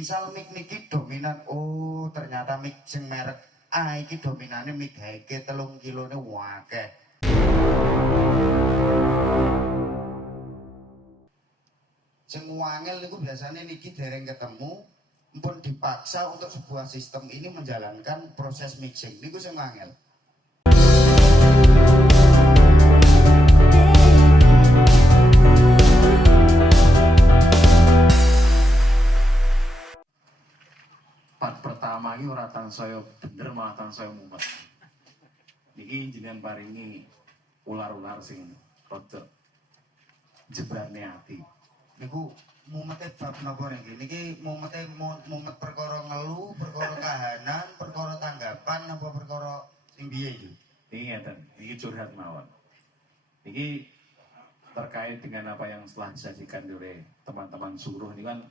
Misal mic niki dominan, oh ternyata mic sing merek A iki dominane mic Heke 3 kilone wakeh. Sing wangel niku biasanya niki dereng ketemu, mpun dipaksa untuk sebuah sistem ini menjalankan proses mixing. Niku sing wangel. Part pertama ini ora tansaya bener malah tansaya mumet. Niki jenengan paringi ular-ular sing rada jebrane ati. Niku mumete bab napa niki? Niki mumete mumet perkara ngelu, perkara kahanan, perkara tanggapan apa perkara sing piye iki? Niki ngeten, niki curhat mawon. Niki terkait dengan apa yang telah disajikan oleh teman-teman suruh ini kan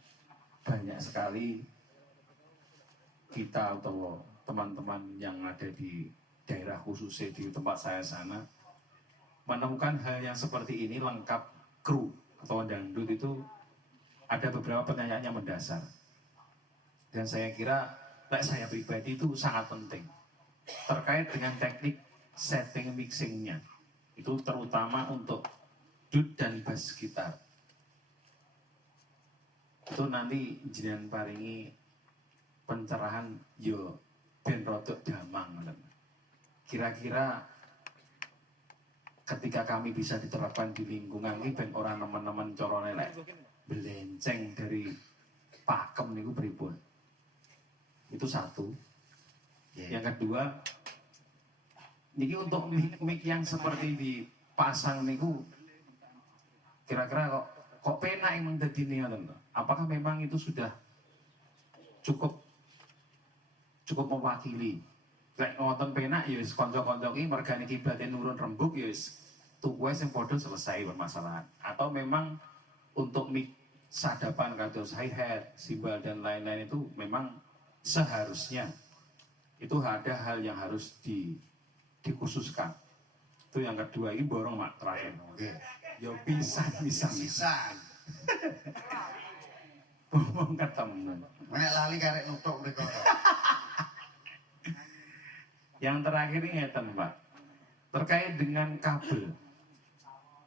banyak sekali kita atau teman-teman yang ada di daerah khususnya di tempat saya sana menemukan hal yang seperti ini lengkap kru atau dangdut itu ada beberapa pertanyaan yang mendasar dan saya kira saya pribadi itu sangat penting terkait dengan teknik setting mixingnya itu terutama untuk dud dan bass gitar itu nanti jenengan paringi pencerahan yo ben rodok damang. Kira-kira ketika kami bisa diterapkan di lingkungan ini ben orang teman-teman corone lek belenceng dari pakem niku pripun. Itu satu. Yang kedua, niki untuk mic yang seperti dipasang niku kira-kira kok penak yang mendadini ngoten. Apakah memang itu sudah cukup mewakili. Lek nonton penak ya wis kanca-kanca iki mergane kiblate nurun rembug ya wis tuku sing padha selesai permasalahan. Atau memang untuk mic sadapan kados hi-hat, simbal dan lain-lain itu memang seharusnya itu ada hal yang harus dikhususkan. Itu yang kedua ini borong mak terakhir. Oke. Yo pisan. Ngomong ketemu. Nek lali karek nutuk mriko. Yang terakhir ini ngeten Pak, terkait dengan kabel.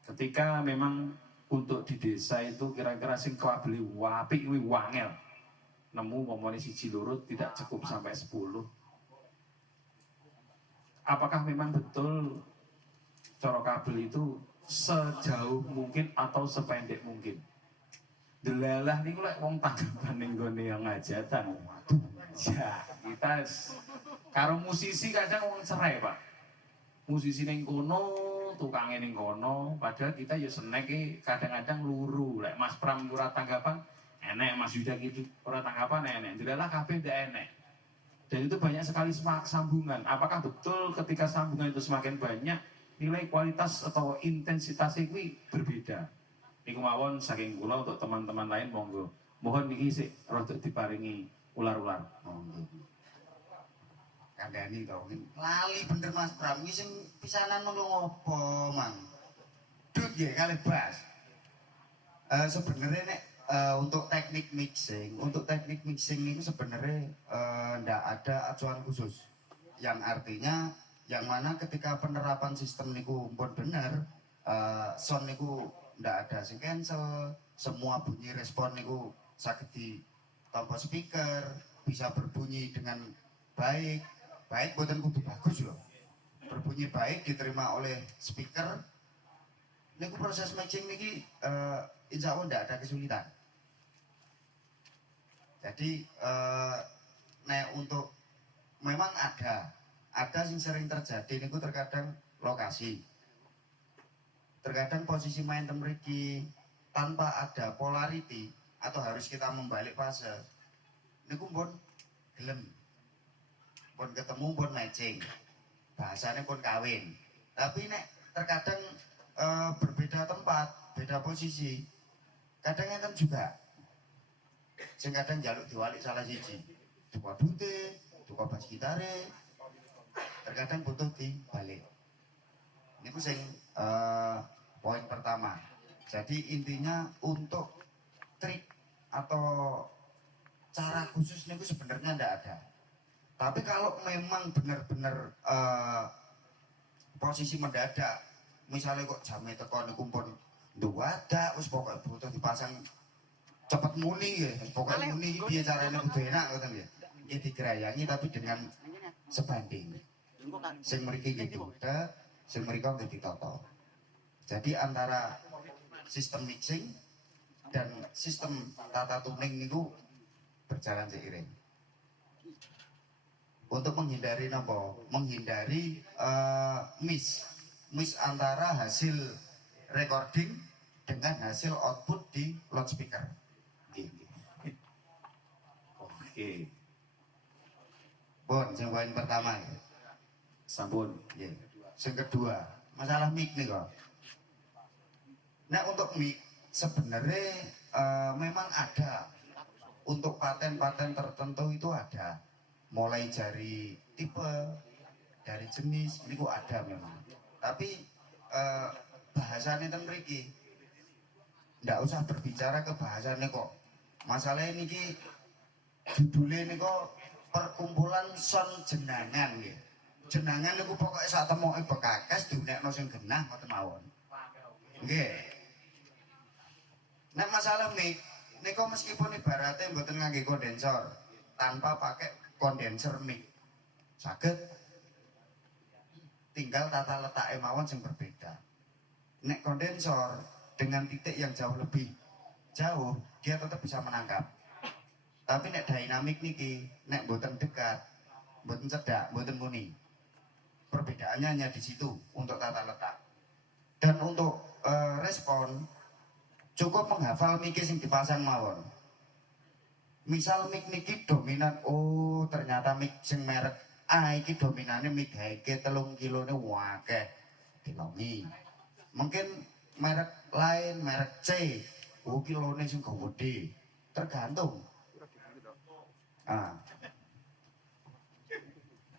Ketika memang untuk di desa itu kira-kira sing kabel apik kuwi wangel. Nemu momone siji loro tidak cukup sampai 10. Apakah memang betul coro kabel itu sejauh mungkin atau sependek mungkin? Delalah niku lek wong tanggapan ning gone yang ngajatan. Waduh, ya kita karo musisi kadang wong cerai Pak. Musisi ning kono, tukange ning kono, padahal kita ya senek kadang-kadang luru. Lek Mas Pram ora tanggapan, enek Mas Yuda gitu ora tanggapan enek. Delalah kabeh ndak enek. Dan itu banyak sekali sambungan. Apakah betul ketika sambungan itu semakin banyak, nilai kualitas atau intensitas itu berbeda? Niku mawon saking kula untuk teman-teman lain monggo. Mohon niki sik rada diparingi ular-ular. Monggo. Kandhani to. Lali bener Mas Pram. Iki sing pisanan mengko ngopo, Mang? Dut nggih kalih bass. Sebenarnya nek untuk teknik mixing itu sebenarnya ndak ada acuan khusus. Yang artinya yang mana ketika penerapan sistem niku pun bener, sound niku ndak ada sing cancel, semua bunyi respon niku saged ditampa speaker, bisa berbunyi dengan baik boten kudu bagus loh. Berbunyi baik diterima oleh speaker. Niku proses mixing niki insya Allah ndak ada kesulitan. Jadi untuk memang ada yang sering terjadi niku terkadang lokasi, terkadang posisi main temriki tanpa ada polarity atau harus kita membalik fase niku pun gelem pun ketemu pun matching bahasanya pun kawin. Tapi nek terkadang berbeda tempat, beda posisi, kadang enten juga sing kadang njaluk diwalik salah siji, duka dute, duka bas gitare, terkadang butuh dibalik. Niku sing poin pertama. Jadi intinya untuk trik atau cara khusus niku sebenarnya ndak ada. Tapi kalau memang benar-benar posisi mendadak, misalnya kok jamnya teko niku pun nduwadak wis pokoke butuh dipasang cepet muni ya, pokoknya muni iki piye carane kudu enak ngoten ya. Iki digerayangi tapi dengan sebanding. Sing mriki nggih diutek, sing mriko nggih ditata. Jadi antara sistem mixing dan sistem tata tuning niku berjalan seiring. Untuk menghindari apa? Menghindari miss antara hasil recording dengan hasil output di loudspeaker. Oke, Bon, yang poin pertama ya. sampun. Yeah. Yang kedua, masalah mic nih kok. Nah untuk mic sebenarnya memang ada untuk paten-paten tertentu itu ada. Mulai dari tipe, dari jenis, ini kok ada memang. Tapi bahasanya ten mriki nggak usah berbicara ke bahasanya kok. Masalah ini ki judulnya ini kok perkumpulan son jenangan ya. Jenangan niku pokoknya saat temoke bekakas diunekno sing genah ngoten mawon. Nggih. Nek masalah mic niku meskipun ibaratnya mboten ngangge kondensor, tanpa pakai kondenser mic. Saged tinggal tata letak mawon sing berbeda. Nek kondensor dengan titik yang jauh lebih jauh, dia tetap bisa menangkap. Tapi nek dynamic niki, nek mboten dekat, mboten cedak, mboten muni. Perbedaannya hanya di situ untuk tata letak. Dan untuk respon cukup menghafal mic sing dipasang mawon. Misal mic niki dominan, oh ternyata mic sing merek A iki dominannya mic Heike 3 kilone wakeh dilongi. Mungkin merek lain, merek C, oh kilone sing gede. Tergantung. Ah.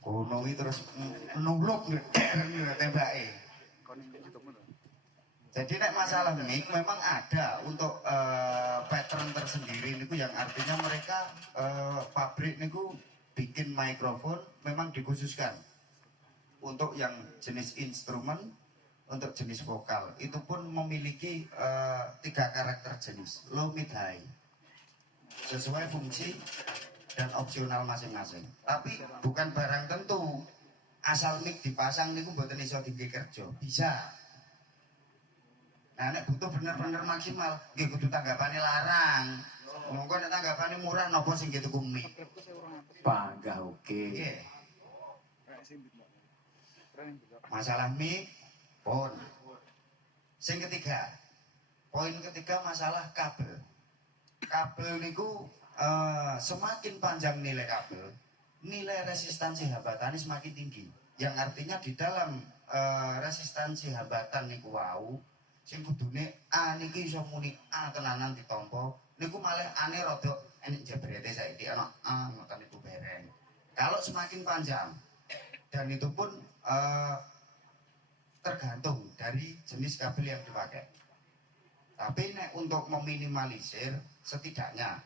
Gunung itu terus nuluk tembake. Jadi nek masalah mic memang ada untuk pattern tersendiri niku yang artinya mereka pabrik niku bikin mikrofon memang dikhususkan untuk yang jenis instrumen, untuk jenis vokal itu pun memiliki 3 karakter jenis low, mid, high sesuai fungsi dan opsional masing-masing. Tapi bukan barang tentu asal mic dipasang niku mboten iso dienggo kerja. Bisa. Nah, nek butuh bener-bener maksimal, nggih kudu tanggapane larang. Monggo nek tanggapane murah napa sing tuku mic. Panggah oke. Nggih. Masalah mic pun. Sing ketiga. Poin ketiga masalah kabel. Kabel niku semakin panjang nilai kabel, nilai resistansi hambatannya semakin tinggi. Yang artinya di dalam resistansi hambatan niku wau, sing kudune A niki iso muni A tenanan ditampa, niku malah ane rada enek jebrete saiki ana A ngoten niku bereng. Kalau semakin panjang dan itu pun tergantung dari jenis kabel yang dipakai. Tapi nek untuk meminimalisir setidaknya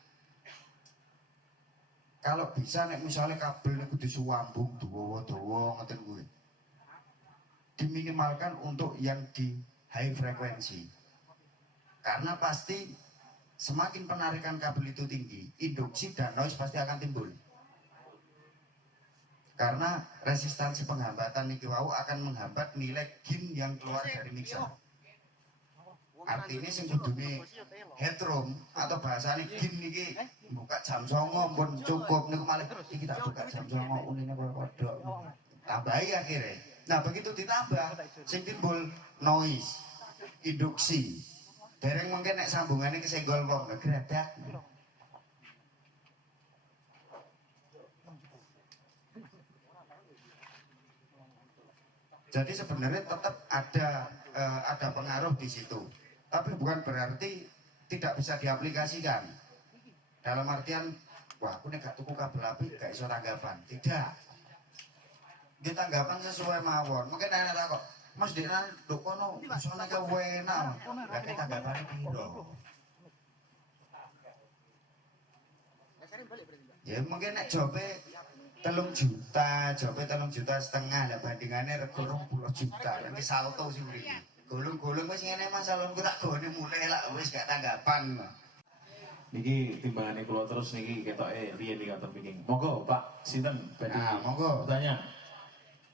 kalau bisa nek misalnya kabel niku disuwambung dawa-dawa ngoten kuwi. Diminimalkan untuk yang di high frekuensi. Karena pasti semakin penarikan kabel itu tinggi, induksi dan noise pasti akan timbul. Karena resistansi penghambatan niki wau akan menghambat nilai gain yang keluar dari mixer. Artinya sing kudune headroom atau bahasane gain niki buka jam 09.00 pun cukup niku malah iki tak buka jam 09.00 unine koyo kodok. Tambahi akhirnya. Nah, begitu ditambah sing timbul noise, induksi. Dereng mungkin nek sambungannya kesenggol wong gredak. Jadi sebenarnya tetap ada pengaruh di situ. Tapi bukan berarti tidak bisa diaplikasikan. Dalam artian, wah aku nek gak tuku kabel api gak iso tanggapan. Tidak. Di tanggapan sesuai mawon. Mungkin ana tak kok, Mas Dinan nduk kono iso nek enak. Lah tanggapannya piro? Ya mungkin nek jobe 3 juta, jobe 3,5 juta lah bandingannya rego 20 juta. Nanti salto sih mriki. Gulung-gulung wis ngene Mas salonku tak gone mulai lah wis gak tanggapan. Niki timbangane kula terus niki ketoke riyen iki ngoten picking. Monggo Pak sinten badhe Nah, monggo. bertanya.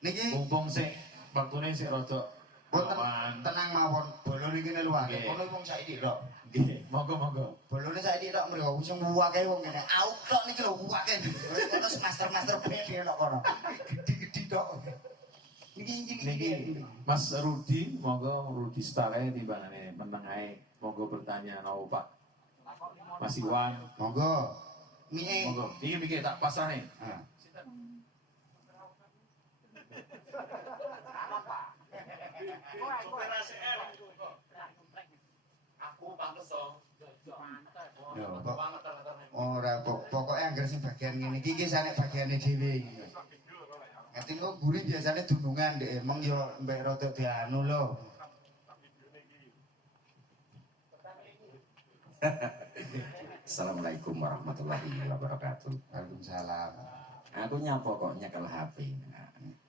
Niki Mumpung sik waktune sik rada boten awan. tenang mawon, bolone iki luar. Nggih. Kono wong saiki tok. Nggih, monggo. Bolone saiki tok mriko wis nguwake wong ngene. Aku tok niki lho nguwake. Terus master-master PD tok kono. Gede-gede tok. Niki. Mas Rudi, monggo Rudi Stare timbangane meneng ae. Monggo bertanya napa Pak. Mas Iwan, Monggo. Mie. monggo. Iki mikir tak pasrahne. Ah. Aku pantes to. Yo, kok ora pokoknya anggar sing bagian ngene iki sanek bagiane dhewe. Ngerti kok guri biasanya dunungan deh, emang yo mbek rada dianu lho. Assalamualaikum warahmatullahi wabarakatuh. Waalaikumsalam. Aku nyapa kok nyekel HP.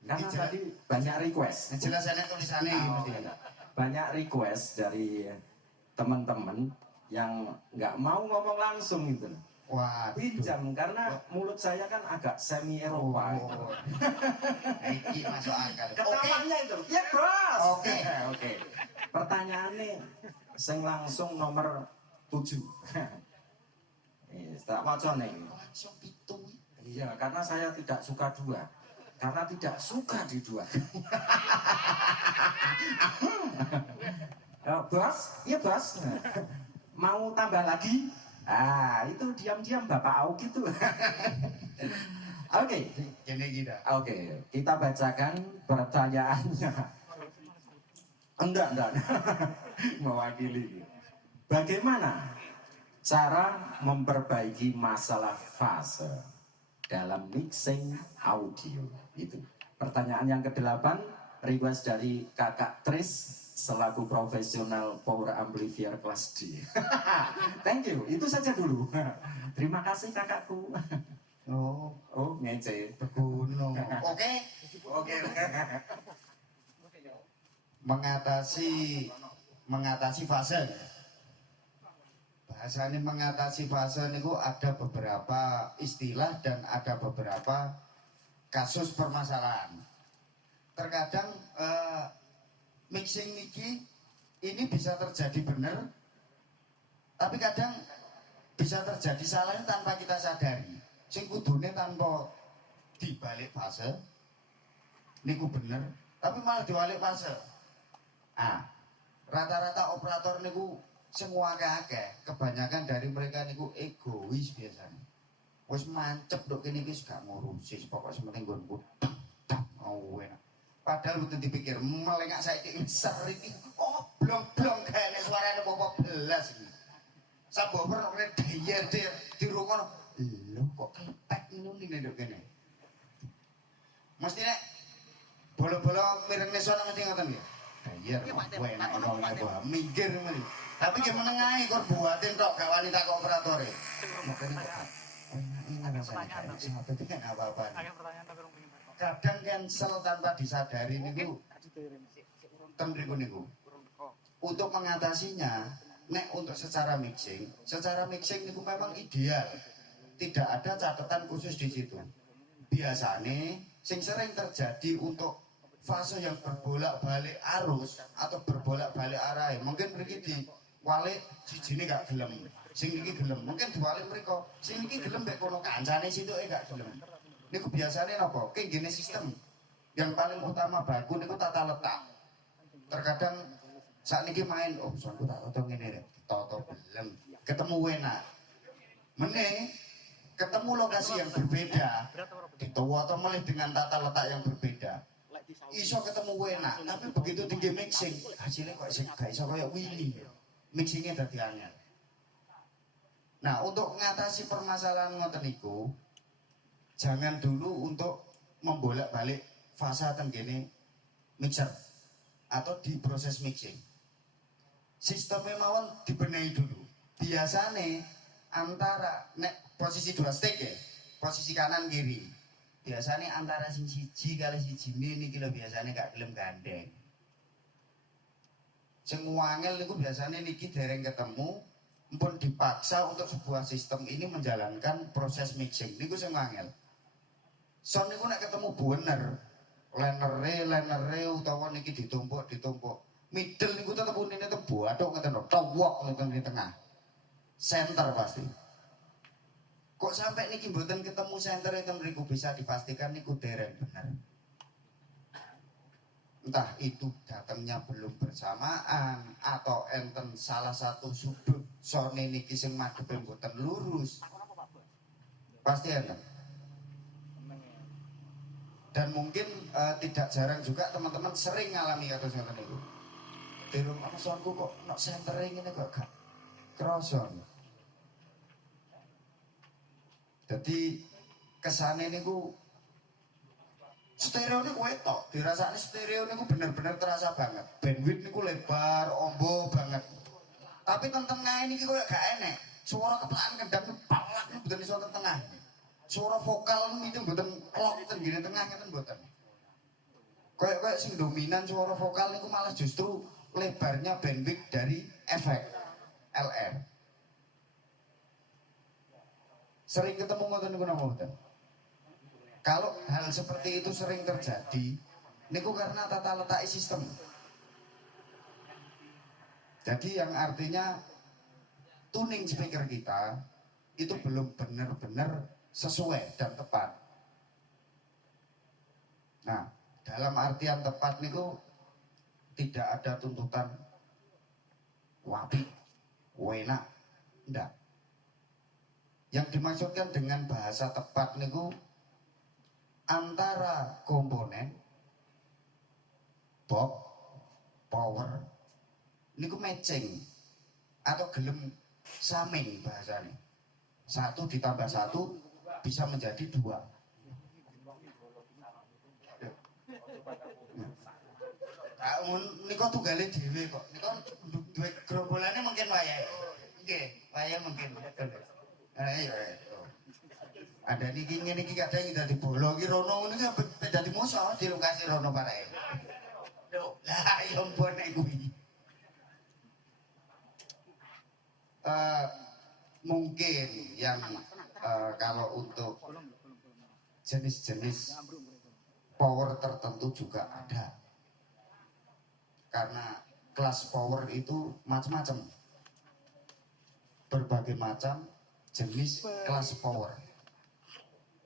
Karena Ini tadi banyak request. Nah, jelas ana tulisannya iki mesti. Banyak request dari teman-teman yang nggak mau ngomong langsung gitu. Wah, Pinjam karena mulut saya kan agak semi Eropa. Oh. Iki masuk akal. Oke. Ketawanya itu. Ya, Bros. Oke. Oke. Pertanyaannya sing langsung nomor 7. Tak waca nih. Langsung pitu. Iya, karena saya tidak suka dua. Karena tidak suka di dua. Bos, iya bos. Mau tambah lagi? Ah, itu diam-diam Bapak Auk itu. Oke, Kene kita. oke. Kita bacakan pertanyaannya. Enggak. Mewakili. Bagaimana cara memperbaiki masalah fase dalam mixing audio? Itu pertanyaan yang ke-8, request dari kakak Tris selaku profesional power amplifier kelas D. Thank you, itu saja dulu. Terima kasih kakakku. Oh, Ngece. gunung. Oke. Mengatasi fase. Bahasanya mengatasi fase niku ada beberapa istilah dan ada beberapa kasus permasalahan. Terkadang mixing niki ini bisa terjadi benar, tapi kadang bisa terjadi salah tanpa kita sadari. Sing kudune tanpa dibalik fase niku bener, tapi malah diwalik fase. Rata-rata operator niku semua akeh, kebanyakan dari mereka niku egois biasanya. Wis mancep dok kene iki gak ngurusi, pokok sementing nggonku. Oh enak. Padahal betul dipikir melengak saiki ser iki. Oh blong-blong kene suarane apa belas iki. Saboper nek dayer di rungono. Lho kok kelepek ngene dok kene. Mesti nek bolo-bolo mirengne sono mesti ngoten ya. Dayer kowe enak ngomong apa minggir ngene. Tapi ki menengahi kok buatin tok gak wani tak operatore. Makane kok apa-apa. Kadang cancel tanpa disadari niku ten niku. Untuk mengatasinya, nek untuk secara mixing niku memang ideal. Tidak ada catatan khusus di situ. Biasanya sing sering terjadi untuk fase yang berbolak-balik arus atau berbolak-balik arah, mungkin mriki diwalik sijine gak gelem, sing iki gelem, mungkin diwalik mriko, sing iki gelem mek kono kancane situke gak gelem. Niku biasanya napa? Kene sistem yang paling utama baku niku tata letak. Terkadang saat niki main, oh soalku tak toto ngene rek, toto belum, ketemu enak. Meneh ketemu lokasi yang berbeda, ditowo atau melih dengan tata letak yang berbeda. Iso ketemu enak, tapi begitu tinggi mixing, hasilnya kok gak iso kayak Willy. Mixingnya dadi angel. Nah, untuk mengatasi permasalahan ngoten niku, jangan dulu untuk membolak-balik fase tenggene mixer atau di proses mixing. Sistemnya mawon dibenahi dulu. Biasane antara nek posisi dua stick ya, posisi kanan kiri. Biasanya antara sing siji kali siji ini kilo biasanya gak gelem gandeng. Sing wangel niku biasanya niki dereng ketemu, pun dipaksa untuk sebuah sistem ini menjalankan proses mixing. Niku sing wangel. Son niku nek ketemu bener, lenere utawa niki ditumpuk. Middle niku tetep unine tebu, aduh ngeten lho, towok ngeten di tengah. Center pasti. Kok sampai niki mboten ketemu center itu mriku bisa dipastikan niku dereng bener. Entah itu datangnya belum bersamaan atau enten salah satu sudut sone niki sing madhepe mboten lurus. Pasti enten. Dan mungkin tidak jarang juga teman-teman sering ngalami kados ngoten niku. Di rumah sonku kok nok centering ini kok gak kroson. Jadi kesane niku stereo niku wetok, dirasakne stereo niku bener-bener terasa banget. Bandwidth niku lebar, ombo banget. Tapi tengah niki koyo gak enek. Suara kepelaan kendang palak niku mboten iso tengah. Suara vokal niku mboten klok ten gene tengah ngeten mboten. Koyo sing dominan suara vokal niku malah justru lebarnya bandwidth dari efek LR. Sering ketemu ngoten niku napa mboten? Kalau hal seperti itu sering terjadi, niku karena tata letak sistem. Jadi yang artinya tuning speaker kita itu belum benar-benar sesuai dan tepat. Nah, dalam artian tepat niku tidak ada tuntutan wapi, enak, enggak. Yang dimaksudkan dengan bahasa tepat niku antara komponen box, power niku matching atau gelem saming bahasanya. 1 ditambah 1 bisa menjadi 2. Niku tunggale dhewe kok. Niku duwe gerombolane mungkin wayahe. Nggih, wayahe mungkin. Ayo. Ada niki ngene iki kadang dadi bolo iki rono ngene iki dadi musuh di lokasi rono parek. Lho, lah ya ampun nek kuwi. Mungkin yang kalau untuk jenis-jenis power tertentu juga ada. Karena kelas power itu macam-macam. Berbagai macam jenis kelas power.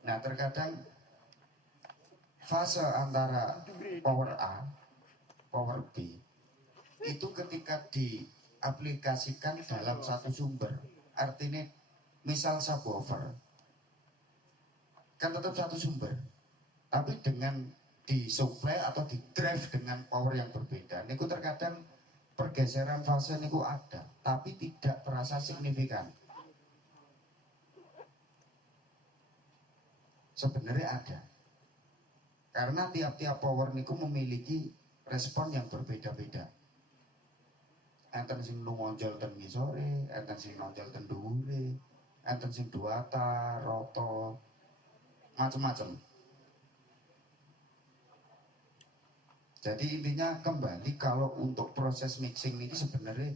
Nah, terkadang fase antara power A, power B itu ketika diaplikasikan dalam satu sumber, artinya misal subwoofer kan tetap satu sumber, tapi dengan disuplai atau di drive dengan power yang berbeda. Niku terkadang pergeseran fase niku ada, tapi tidak terasa signifikan. Sebenarnya ada, karena tiap-tiap power niku memiliki respon yang berbeda-beda. Enten sing nonjol ten ngisore, enten sing nonjol ten dhuwure, enten sing duata, roto, macam-macam. Jadi intinya kembali kalau untuk proses mixing ini sebenarnya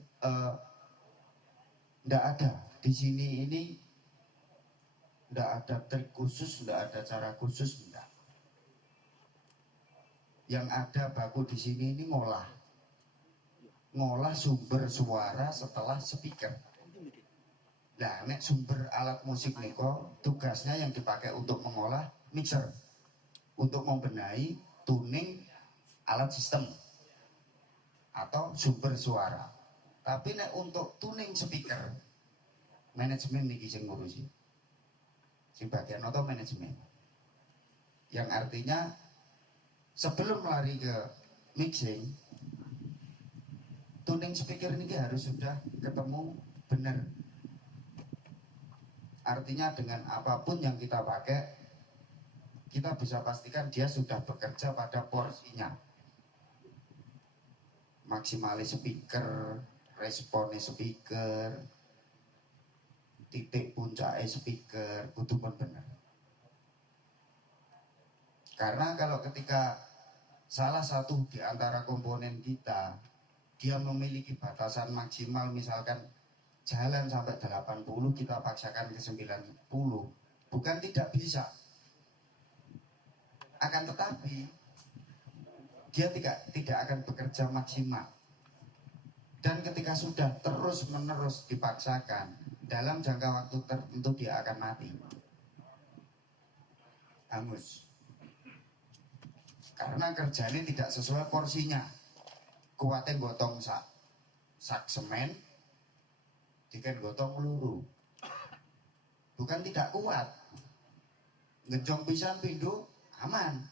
ndak ada di sini ini. Nggak ada trik khusus, nggak ada cara khusus, enggak. Yang ada baku di sini ini ngolah sumber suara setelah speaker. Nah, nek sumber alat musik niko tugasnya yang dipakai untuk mengolah mixer, untuk membenahi tuning alat sistem atau sumber suara. Tapi nek untuk tuning speaker, manajemen niki sing ngurusi. Sing bagian auto manajemen, yang artinya sebelum lari ke mixing, tuning speaker ini harus sudah ketemu benar. Artinya dengan apapun yang kita pakai, kita bisa pastikan dia sudah bekerja pada porsinya. Maksimalis speaker, responnya speaker, titik puncak speaker kudu pun bener. Karena kalau ketika salah satu di antara komponen kita dia memiliki batasan maksimal, misalkan jalan sampai 80 kita paksakan ke 90, bukan tidak bisa, akan tetapi dia tidak akan bekerja maksimal. Dan ketika sudah terus menerus dipaksakan, dalam jangka waktu tertentu dia akan mati, hangus, karena kerjanya tidak sesuai porsinya. Kuatnya gotong sak semen, dikan gotong peluru, bukan tidak kuat, ngejong pisan pindu aman.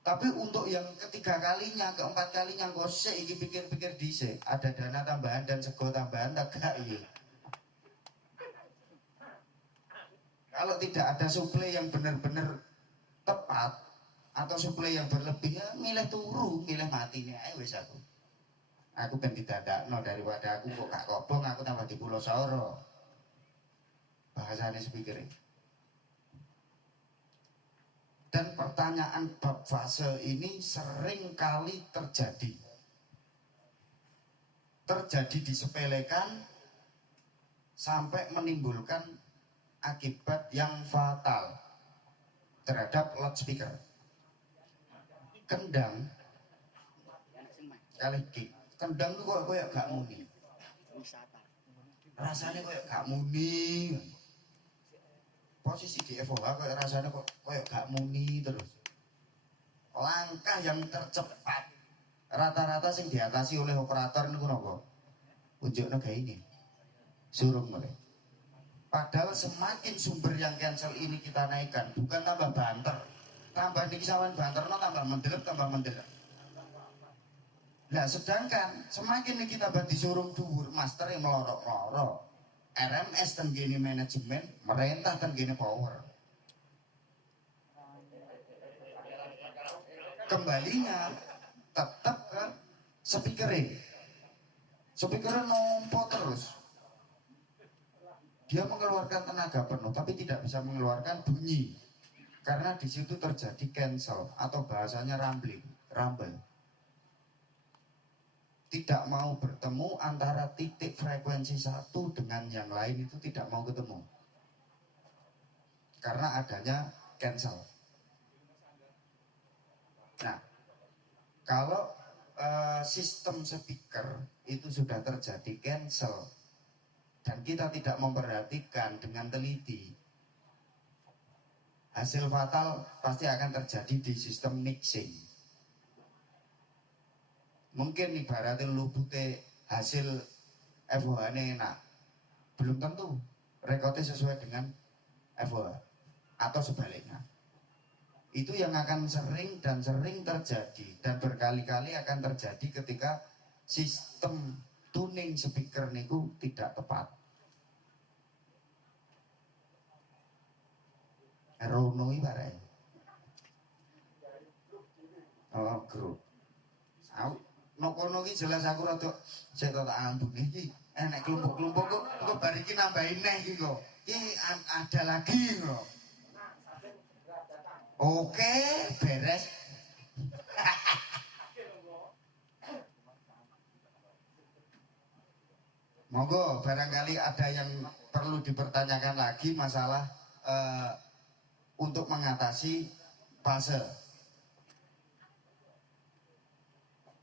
Tapi untuk yang ketiga kalinya, keempat kalinya, kok iki pikir-pikir dhisik, ada dana tambahan dan sego tambahan tak gak iya. Kalau tidak ada suplai yang benar-benar tepat atau suplai yang berlebih, ya milih turu, milih mati nih, ayo wis aku. Aku ben didadakno daripada aku kok gak kobong, aku tambah di Pulau Soro. Bahasane speaker. Dan pertanyaan bab fase ini sering kali terjadi disepelekan sampai menimbulkan akibat yang fatal terhadap loudspeaker. Kendang kali kick, kendang itu kok gak muni, rasanya kok gak muni. Posisi di FOH kayak rasanya kok kayak gak muni terus. Langkah yang tercepat rata-rata sing diatasi oleh operator niku napa? Unjukno gawe ini. Suruh mulai. Padahal semakin sumber yang cancel ini kita naikkan, bukan tambah banter. Tambah niki sawan banterno tambah mendelep. Nah, sedangkan semakin niki tambah disuruh dhuwur, master yang melorok-lorok. RMS dan gini manajemen, merintah dan gini power. Kembalinya tetap ke speakernya. Speakernya nompo terus. Dia mengeluarkan tenaga penuh, tapi tidak bisa mengeluarkan bunyi. Karena di situ terjadi cancel atau bahasanya rumble. Tidak mau bertemu antara titik frekuensi satu dengan yang lain, itu tidak mau ketemu karena adanya cancel. Nah, kalau sistem speaker itu sudah terjadi cancel dan kita tidak memperhatikan dengan teliti, hasil fatal pasti akan terjadi di sistem mixing. Mungkin ibaratnya lupute hasil FOH-nya enak, belum tentu rekodnya sesuai dengan FOH atau sebaliknya. Itu yang akan sering terjadi dan berkali-kali akan terjadi ketika sistem tuning speaker niku tidak tepat. Rono ibaratnya. Oh, grup. Nokono iki jelas aku rada sik tak ambune iki enek kelompok-kelompok kok bar iki nambahin neh iki kok. Iki ada lagi kok. Oke, beres. Monggo barangkali ada yang perlu dipertanyakan lagi masalah untuk mengatasi fase.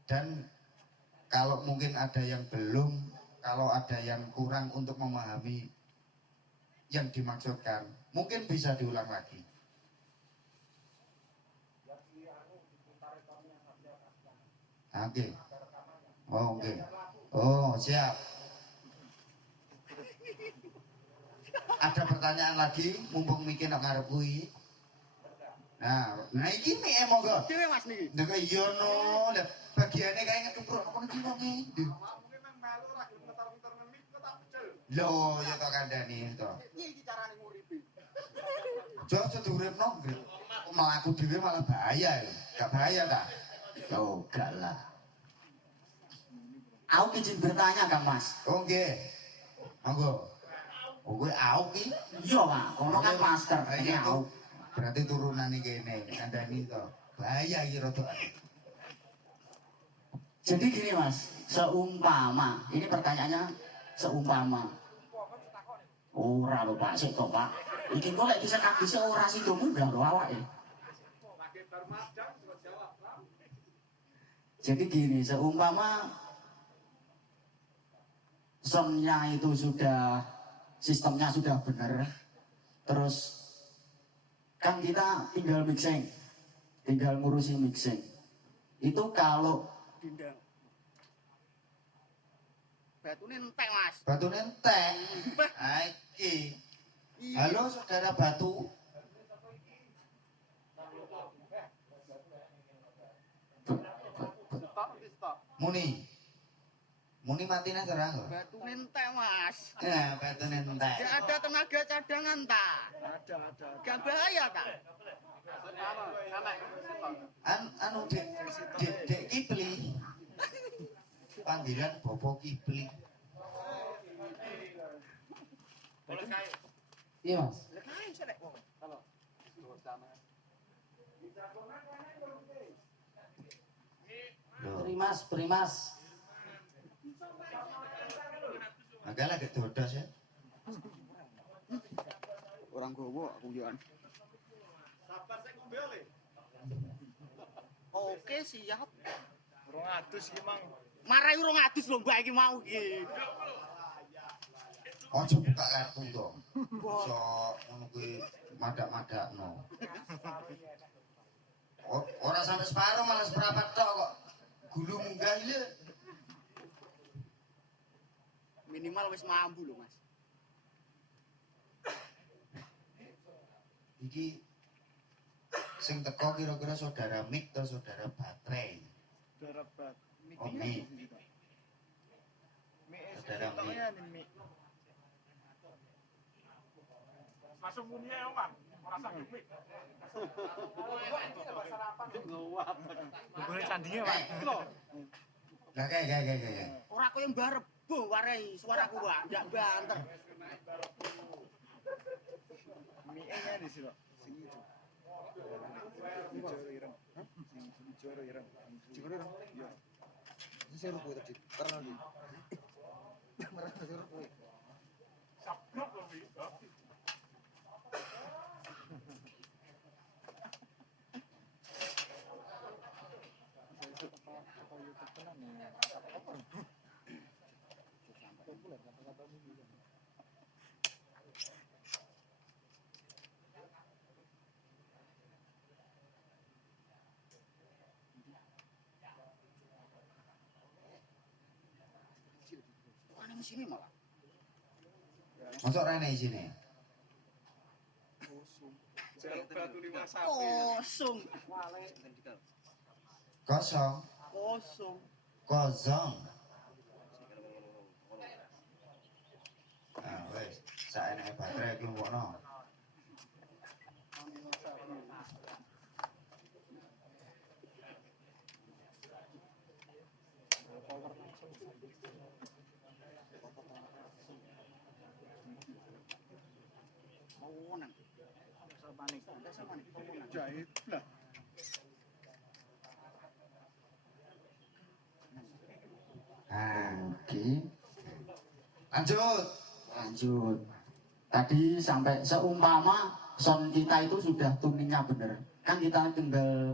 Dan kalau mungkin ada yang belum, kalau ada yang kurang untuk memahami yang dimaksudkan, mungkin bisa diulang lagi. Oke. Oh, oke. Oh, siap. Ada pertanyaan lagi, mumpung mikir nak ngarep kuwi. Nah iki mek monggo. Dhewe Mas niki. Nek iya no, bagiane kae ngetupruk apa iki wong iki. Lho, ya to kandhani to. Iki carane nguripi. Jo seduripno nggih. Mlaku dhewe malah bahaya ya. Gak bahaya ta? Oh, gak lah. Aku izin bertanya Kang Mas. Oke. Monggo. Oh kowe auk iki. Iya Pak, kono kan masker, Ah, ini iya au. tuh. Berarti turunan iki kene, kandhani to. Bahaya iki rada. Jadi gini Mas, seumpama, ini pertanyaannya seumpama. Ora lho Pak, sik to Pak. Iki kok lek disekak dhisik ora sida munggah lho awake. Jadi gini, seumpama soundnya itu sudah, sistemnya sudah benar, terus kan kita tinggal mixing, tinggal ngurusi mixing. Itu kalau Batune entek, Mas. Batune entek. Ha iki. Halo saudara Batu. Muni. Muni mati nang ora kok. Batune entek, Mas. Ya, batune entek. Tidak ada tenaga cadangan, ta? Ada. Gak bahaya, ta? Anu dek Kipli. Panggilan Bopo Kipli. iya Mas. Lekai selek. Loh, Primas, primas. agak lagi dodos ya. Orang gowo aku yo. Oke, siap. 200 iki mang. Marai 200 lho Mbak iki mau iki. Ojo buka kartu to. Iso ngono kuwi madak-madakno. Ora sampai separuh malah seprapat tok kok. Gulu munggah ile. Minimal wis mampu lho, Mas. Iki sing teko kira-kira saudara mik atau saudara baterai. Darabat. Oh, mie. Saudara mie. Langsung muni ae, Mang. Ora sanggup mik. Boleh candinge, Mang. Lah kayak. Ora koyo mbarep, bo warai suaraku wae, ndak banter. Mie-nya di sini. Sini itu. Joro ireng. Joro ireng. Joro ireng. Iya. Ini saya ruku tadi. Karena di. Merasa saya ruku. Sabrok loh, Bi. Ana sini malah. Masuk rene sini. Batu 5 sapi. Kosong. Kosong. Kosong. Kosong. Ah, wes. Saeneke baterai klumpukno. Mawonan. Panik. Dasar manik. Jahit lah. Nah, Oke, lanjut. lanjut. Tadi sampai seumpama sound kita itu sudah tuningnya bener, kan kita tinggal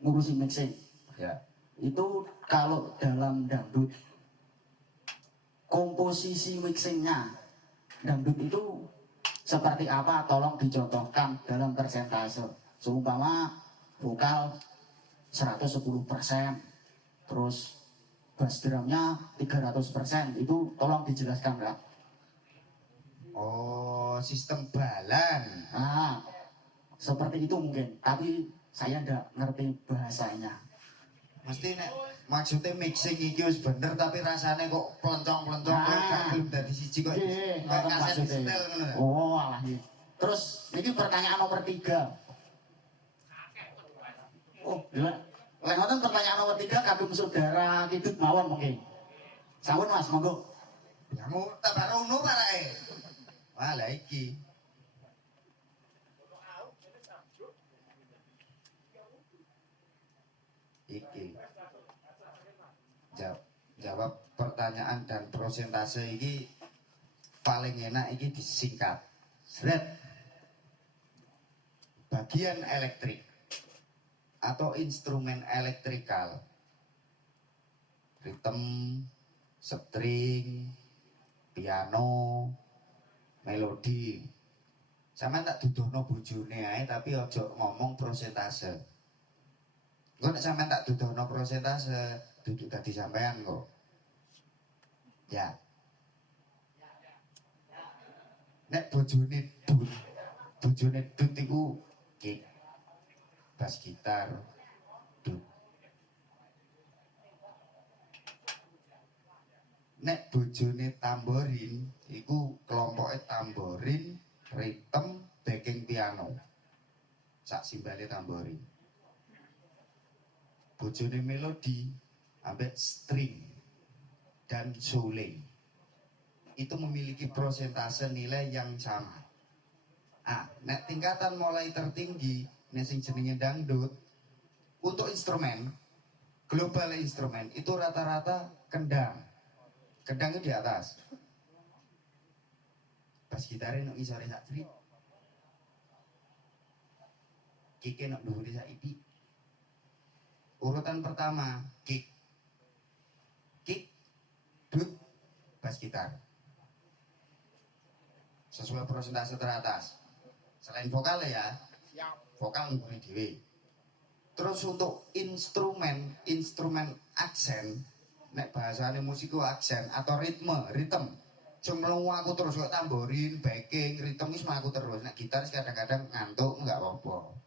ngurusin mixing. Ya. Itu kalau dalam dangdut, komposisi mixingnya dangdut itu seperti apa? Tolong dicontohkan dalam persentase. Seumpama vokal 110%, terus bass drumnya 300%, itu tolong dijelaskan Kak. Oh, sistem balan. Nah, seperti itu mungkin, tapi saya enggak ngerti bahasanya. Mesti nek maksudnya mixing iki wis bener tapi rasanya kok pelencong-pelencong Ah. kayak gak belum dari siji kok. Oke, Kayak ngoten kaset maksudnya. setel ngono. Oh, alah iya. Terus ini pertanyaan nomor 3. Oh, gila. Ngoten pertanyaan nomor 3 kagum saudara Kidut mawon mungkin. Sampun Mas, monggo. Kamu tak baru nu parake. Malah iki. Iki. Jawab pertanyaan dan prosentase iki paling enak iki disingkat. Sret. Bagian elektrik atau instrumen elektrikal, ritm, string, piano, melodi. Sama tak dudono bojone ae tapi ojo ngomong prosentase. Engko nek sampean tak dudono prosentase, duduk dadi sampean kok. Ya. Nek bojone dut iku kick, bass gitar, dut. Nek bojone tamborin iku kelompoke tamborin, ritm, backing piano. Sak simbale tamborin. Bojone melodi ambek string dan suling itu memiliki prosentase nilai yang sama. Nek tingkatan mulai tertinggi, nek sing jenenge dangdut, untuk instrumen, global instrumen itu rata-rata kendang. Kendangnya di atas. Pas gitarnya nuk isore sak trit. Kike nuk dhuwure sak iki. Urutan pertama, kick. Kick, dut, bass gitar. Sesuai persentase teratas. Selain vokal ya, vokal nggone dhewe. Terus untuk instrumen aksen, nek bahasane musik ku aksen atau ritm. Sing mlaku terus kok tamborin, backing, ritm wis mlaku terus. Nek gitar kadang-kadang ngantuk enggak apa-apa.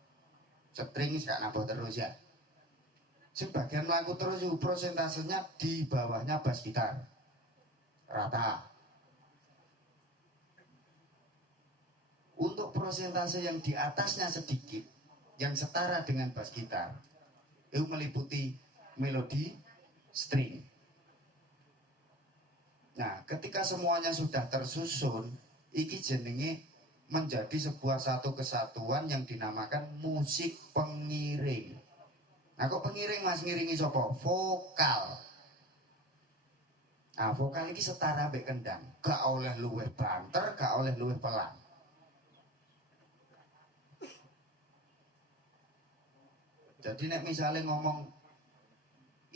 String wis gak nambah terus ya. Sing bagian mlaku terus itu prosentasenya di bawahnya bass gitar. Rata. Untuk prosentase yang di atasnya sedikit, yang setara dengan bass gitar, itu meliputi melodi, string. Nah, ketika semuanya sudah tersusun, iki jenenge menjadi sebuah satu kesatuan yang dinamakan musik pengiring. Nah, kok pengiring mas ngiringi sapa? Vokal. Nah, vokal iki setara mbek kendang, gak oleh luwih banter, gak oleh luwih pelan. Jadi nek misalnya ngomong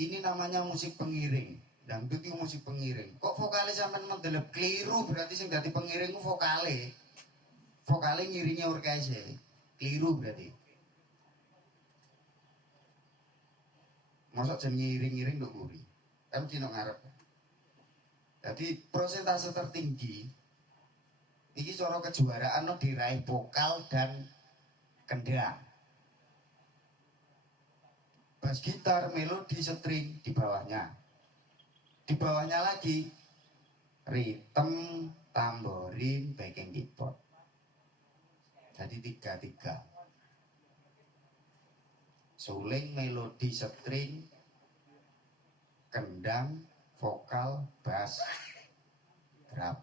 ini namanya musik pengiring, dangdut itu musik pengiring. Kok vokale sampean mendelep keliru, berarti sing dadi pengiring ku vokale. Vokale ngiringi orkese. Keliru berarti. Mosok jeneng ngiring-ngiring nduk nguri. Kan dino ngarep. Jadi persentase tertinggi iki cara kejuaraan no diraih vokal dan kendang. Bass gitar, melodi, string di bawahnya. Di bawahnya lagi ritm, tamborin, backing keyboard. Jadi 3-3. Suling, melodi, string, kendang, vokal, bass, drum.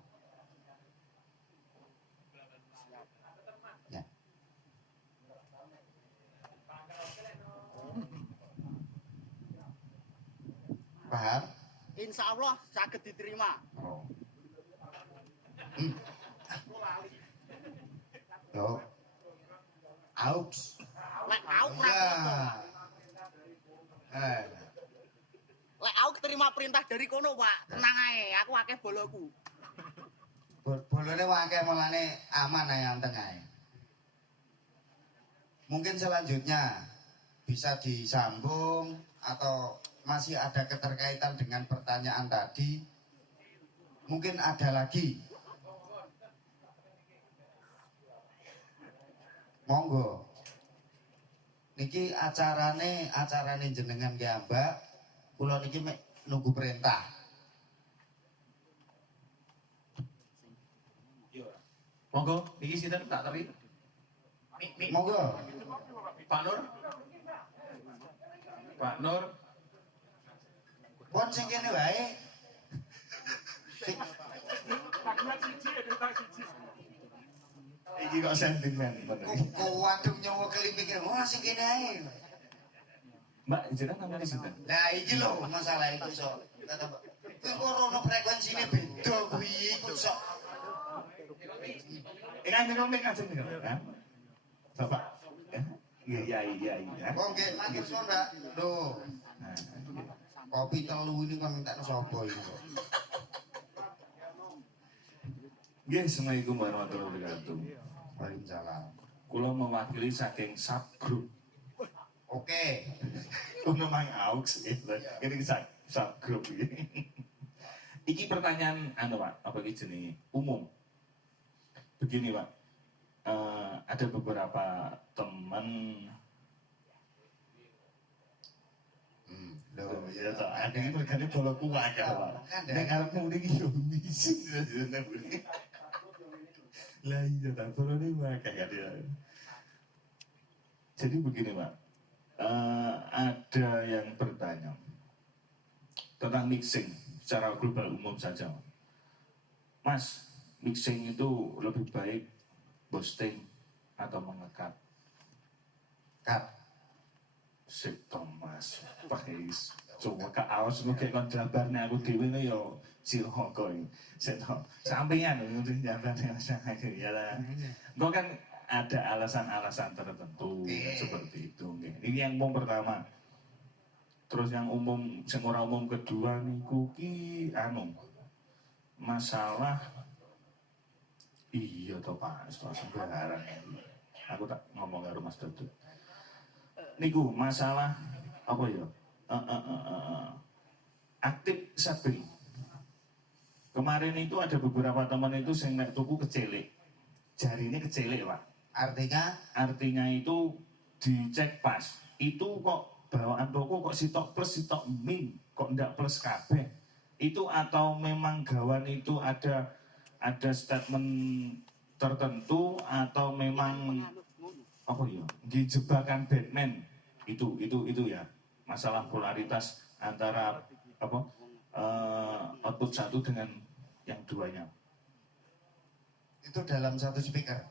Ya. Paham? Insya Allah saged diterima. Oh. Yo. Aux. Lek aku Ya. Lek aku terima perintah dari kono, Pak. Tenang ae, aku akeh boloku. Bolone wae mulane aman ae anteng ae. Mungkin selanjutnya bisa disambung atau masih ada keterkaitan dengan pertanyaan tadi. Mungkin ada lagi. Monggo. Niki acarane jenengan ki Mbak. Kula niki mek nunggu perintah. Monggo, iki sinten tak tapi. Monggo. Pak Nur. Pak Nur. Pon sing kene wae. Sing iki kok sentimen bener. Waduh nyawa kelipike wah sing kene ae. Mbak, jenengan namanya sinten? Nah iki lho masalah itu sok. Kata Mbak, kuwi kok ono frekuensine beda kuwi iku sok. Kan jenengan ning ajeng kan. Bapak. Iya. Oh nggih matur suwun Mbak. Lho, Nah, kopi telu ini kan minta sapa iki kok. nggih, Assalamualaikum warahmatullahi wabarakatuh. Waalaikumsalam. Kula mewakili saking subgroup. Oke. Kulo mang aux ini subgroup iki. Iki pertanyaan Pak, apa iki jenenge? Umum. Begini, Pak. Ada beberapa teman Lho, ya toh, ada yang mergane bola kuat kan, Pak. Nek arepmu niki yo misi. Lah iya ta, bola ini wae kan ya. Jadi begini, Pak. Ada yang bertanya tentang mixing secara global umum saja. Mas, mixing itu lebih baik boosting atau mengekat? Kat. Sip Thomas, Pais. Coba ke awas lu kayak kon gambarnya aku dewe nih yo silahkan. Sampeyan untuk gambarnya ya lah. Gue kan ada alasan-alasan tertentu seperti itu. Ini yang umum pertama. Terus yang umum, yang orang umum kedua niku ki masalah iya toh Pak, sembarang. Aku tak ngomong karo Mas Dodo. Niku masalah apa ya? Aktif sapi. Kemarin itu ada beberapa teman itu sing nek tuku kecilik. Jarinya kecilik, Pak. Artinya itu dicek pas. Itu kok bawaan toko kok sitok plus sitok min, kok ndak plus kabeh. Itu atau memang gawan itu ada statement tertentu atau memang apa ya? Jebakan Batman. Itu ya. Masalah polaritas antara apa? Output satu dengan yang duanya. Itu dalam satu speaker.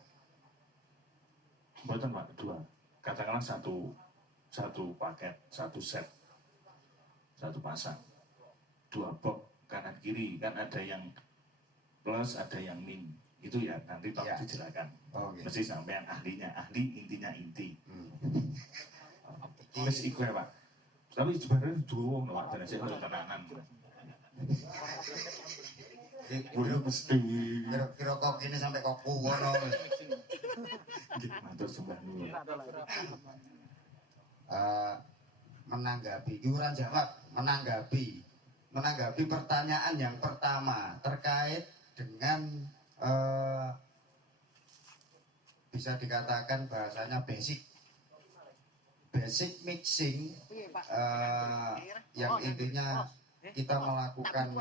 Buatan Pak, dua. Katakanlah satu paket, satu set, satu pasang, dua box kanan kiri, kan ada yang plus, ada yang min. Itu ya nanti tak dijelaskan. Oh, gitu. Mesti sampean ahlinya, ahli intinya inti. Terus iku ya Pak. Tapi sebenarnya dua Pak, dan saya harus tenanan. Udah mesti. Kira-kira kok gini sampai kok kuwono. Matur sembah nuwun. Menanggapi, iuran jawab, menanggapi pertanyaan yang pertama terkait dengan bisa dikatakan bahasanya basic mixing, yang intinya kita melakukan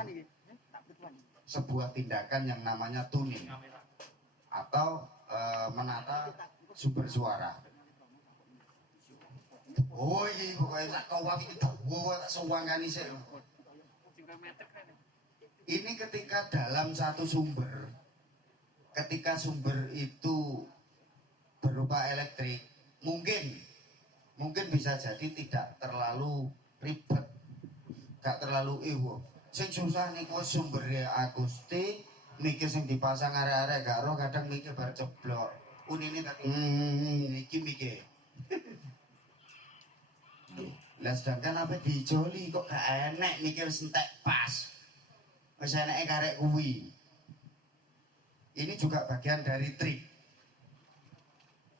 sebuah tindakan yang namanya tuning atau menata sumber suara. Oh iya, pokoknya tak kawang itu tak suwangkan sih. Ini ketika dalam satu sumber, ketika sumber itu berupa elektrik, mungkin bisa jadi tidak terlalu ribet, gak terlalu sing susah niku sumbernya akustik, mikir sing dipasang arek-arek gak roh, kadang mikir bar ceblok. Unine tak iki mikir. Lah sedangkan apa dijoli kok gak enek mikir sentek pas. Wis eneke karek kuwi. Ini juga bagian dari trik.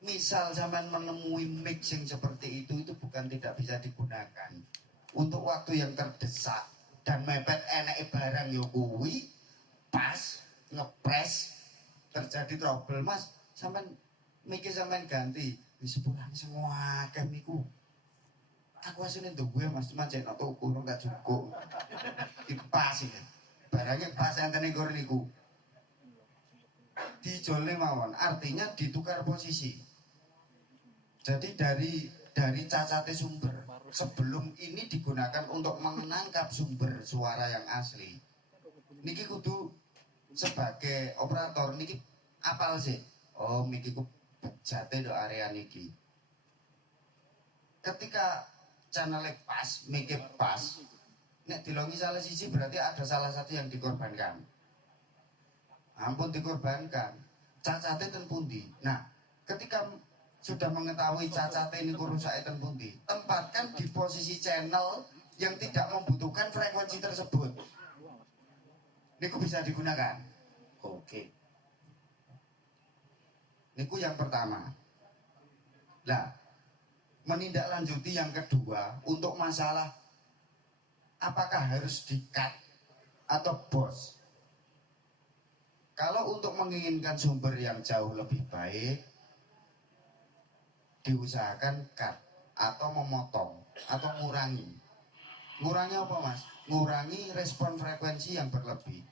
Misal sampean menemui mixing seperti itu bukan tidak bisa digunakan untuk waktu yang terdesak dan mepet eneke barang yo kuwi pas ngepres terjadi trouble Mas, sampean mikir sampean ganti di sebulan semua kemiku. Aku asline duwe Mas, cuma cek nak tuku gak cukup. Pas iki. Barangnya pas enten ning nggon niku. Dijole mawon, artinya ditukar posisi. Jadi dari cacate sumber sebelum ini digunakan untuk menangkap sumber suara yang asli. Niki kudu sebagai operator niki apal sih oh mic iku bejate ndok area niki. Ketika channelnya pas, mic pas, nek dilongi salah sisi berarti ada salah satu yang dikorbankan. Ampun dikorbankan, cacate ten pundi. Nah, ketika sudah mengetahui cacate ini rusak ten pundi, tempatkan di posisi channel yang tidak membutuhkan frekuensi tersebut. Niku bisa digunakan. Oke. Niku yang pertama. Nah, menindaklanjuti yang kedua untuk masalah apakah harus di-cut atau bos. Kalau untuk menginginkan sumber yang jauh lebih baik, diusahakan cut atau memotong atau ngurangi. Ngurangi apa mas? Ngurangi respon frekuensi yang berlebih.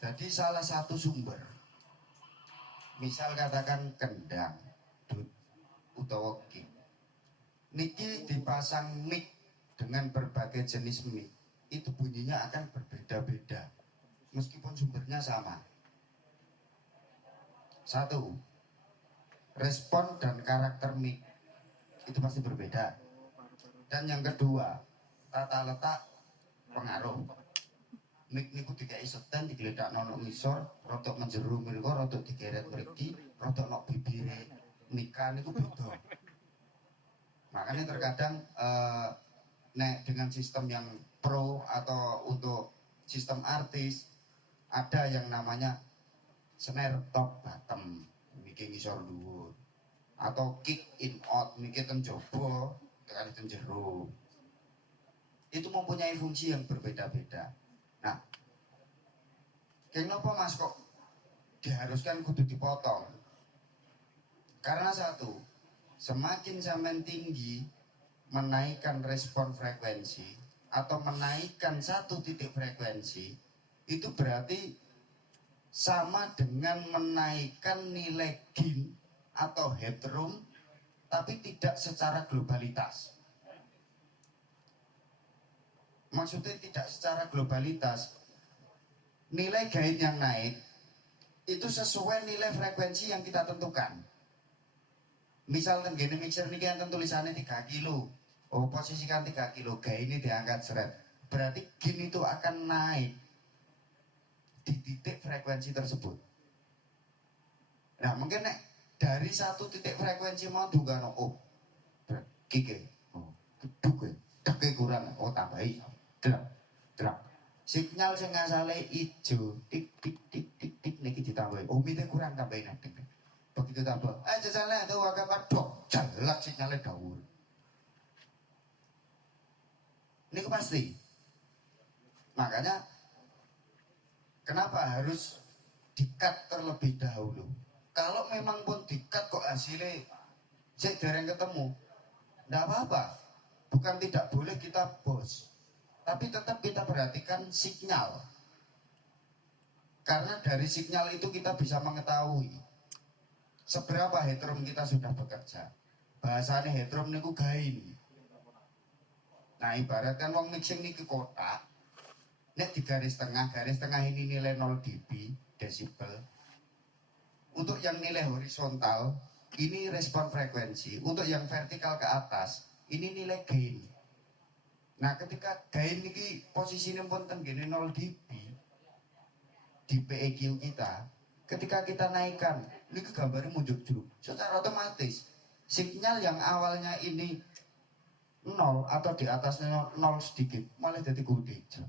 Jadi salah satu sumber, misal katakan kendang, dut, utawa kick, niki dipasang mic dengan berbagai jenis mic, itu bunyinya akan berbeda-beda meskipun sumbernya sama. Satu, respon dan karakter mic itu pasti berbeda. Dan yang kedua, tata letak pengaruh. Mic niku dikai setan digeledak nono ngisor, rotok menjeru mriku, rotok digeret mriki, rotok nok bibire. Mika niku beda. Makanya terkadang nek dengan sistem yang pro atau untuk sistem artis ada yang namanya snare top bottom, mikir ngisor dhuwur, atau kick in out, mikir ten jaba, tekan ten jero. Itu mempunyai fungsi yang berbeda-beda. Nah, kenapa mas kok diharuskan kudu dipotong? Karena satu, semakin sampean tinggi menaikkan respon frekuensi atau menaikkan satu titik frekuensi, itu berarti sama dengan menaikkan nilai gain atau headroom, tapi tidak secara globalitas. Maksudnya tidak secara globalitas. Nilai gain yang naik itu sesuai nilai frekuensi yang kita tentukan. Misal tenggene mixer niki enten tulisannya 3 kilo. Oh, posisikan 3 kilo, gainnya diangkat seret. Berarti gain itu akan naik di titik frekuensi tersebut. Nah, mungkin nek dari satu titik frekuensi mau juga oh, kike, oh, duke, deke kurang, oh tambahi, drop. Sinyal sing asale ijo, tik tik tik tik tik niki ditambahi. Oh, mite kurang tambahin nanti. Begitu tambah, jajalnya itu agak padok, jelas sinyalnya daur. Ini pasti. Makanya kenapa harus di-cut terlebih dahulu? Kalau memang pun di-cut kok hasilnya saya jarang ketemu, tidak apa-apa. Bukan tidak boleh kita bos, tapi tetap kita perhatikan sinyal. Karena dari sinyal itu kita bisa mengetahui seberapa headroom kita sudah bekerja. Bahasanya headroom niku gain. Nah, ibaratkan wong mixing niki kotak, nek di garis tengah ini nilai 0 dB, desibel. Untuk yang nilai horizontal, ini respon frekuensi. Untuk yang vertikal ke atas, ini nilai gain. Nah, ketika gain ini posisinya pun tenggene 0 dB di PEQ kita, ketika kita naikkan, ini gambarnya muncul dulu. Secara otomatis, sinyal yang awalnya ini 0 atau di atasnya 0 sedikit, malah jadi gede.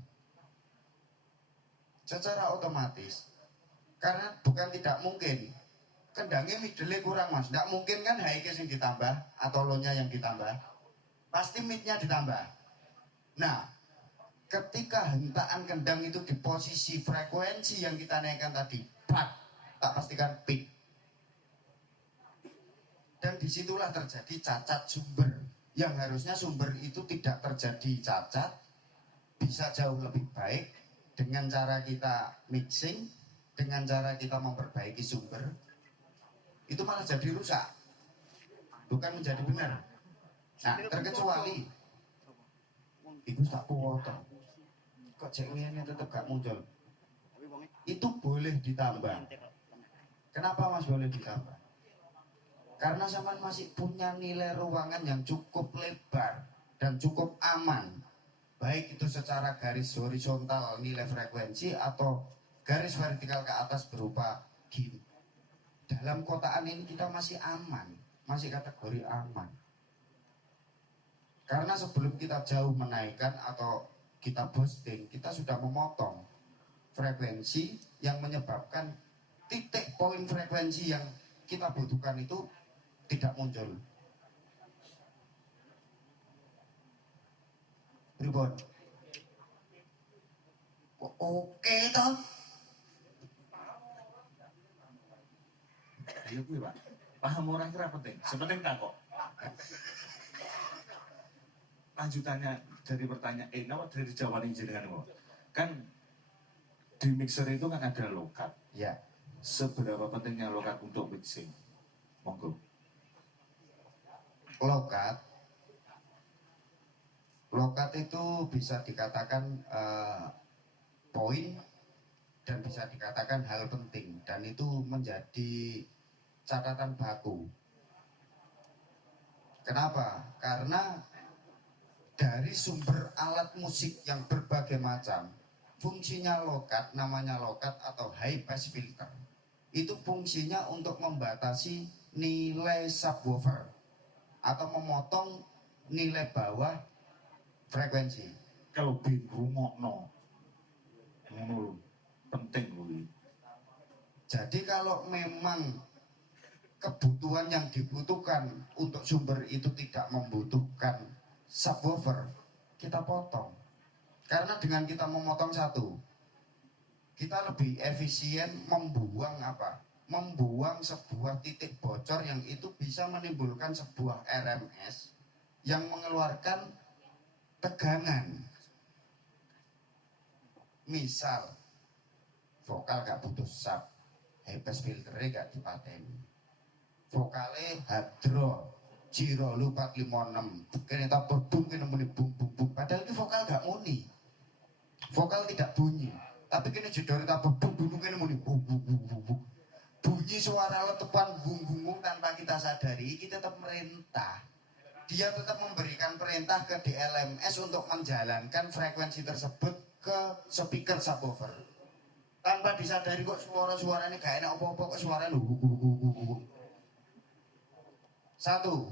Secara otomatis, karena bukan tidak mungkin, kendangnya middle kurang mas, tidak mungkin kan high case yang ditambah atau low-nya yang ditambah, pasti mid-nya ditambah. Nah, ketika hentaan kendang itu di posisi frekuensi yang kita naikkan tadi, tak pastikan peak, dan disitulah terjadi cacat sumber. Yang harusnya sumber itu tidak terjadi cacat, bisa jauh lebih baik dengan cara kita mixing, dengan cara kita memperbaiki sumber, itu malah jadi rusak, bukan menjadi benar. Nah, terkecuali itu tak kuota, kok cek ini tetap gak muncul. itu boleh ditambah. Kenapa Mas boleh ditambah? Karena sampean masih punya nilai ruangan yang cukup lebar dan cukup aman. Baik itu secara garis horizontal nilai frekuensi atau garis vertikal ke atas berupa gini. Dalam kotaan ini kita masih aman, masih kategori aman. Karena sebelum kita jauh menaikkan atau kita boosting, kita sudah memotong frekuensi yang menyebabkan titik poin frekuensi yang kita butuhkan itu tidak muncul. Pripun? Oke toh? Ayo kuwi, Pak. Paham orang kira penting. Sepenting tak kok. Lanjutannya dari pertanyaan apa dari jawaban jenengan kok. Kan di mixer itu kan ada lokat. Ya, Seberapa pentingnya lokat untuk mixing? Monggo. lokat itu bisa dikatakan poin dan bisa dikatakan hal penting dan itu menjadi catatan baku. Kenapa? Karena dari sumber alat musik yang berbagai macam, fungsinya lokat, namanya lokat atau high pass filter, itu fungsinya untuk membatasi nilai subwoofer atau memotong nilai bawah frekuensi. Kalau bin rungokno. Ngono lho. Penting kuwi. Jadi kalau memang kebutuhan yang dibutuhkan untuk sumber itu tidak membutuhkan subwoofer, kita potong. Karena dengan kita memotong satu, kita lebih efisien membuang apa? Membuang sebuah titik bocor yang itu bisa menimbulkan sebuah RMS yang mengeluarkan tegangan. Misal vokal gak butuh sub, high pass filternya gak dipateni. Vokalnya hadro, Ciro lu 456, kene tak berbung kene muni bung bung bung. Padahal itu vokal gak muni, vokal tidak bunyi. Tapi kene jedor tak berbung bung kene muni bung bung bung bung bung. Bunyi suara letupan bung bung bung tanpa kita sadari, kita tetap merintah. Dia tetap memberikan perintah ke DLMS untuk menjalankan frekuensi tersebut ke speaker subwoofer. Tanpa disadari kok suara-suaranya gak enak apa-apa, kok suaranya satu,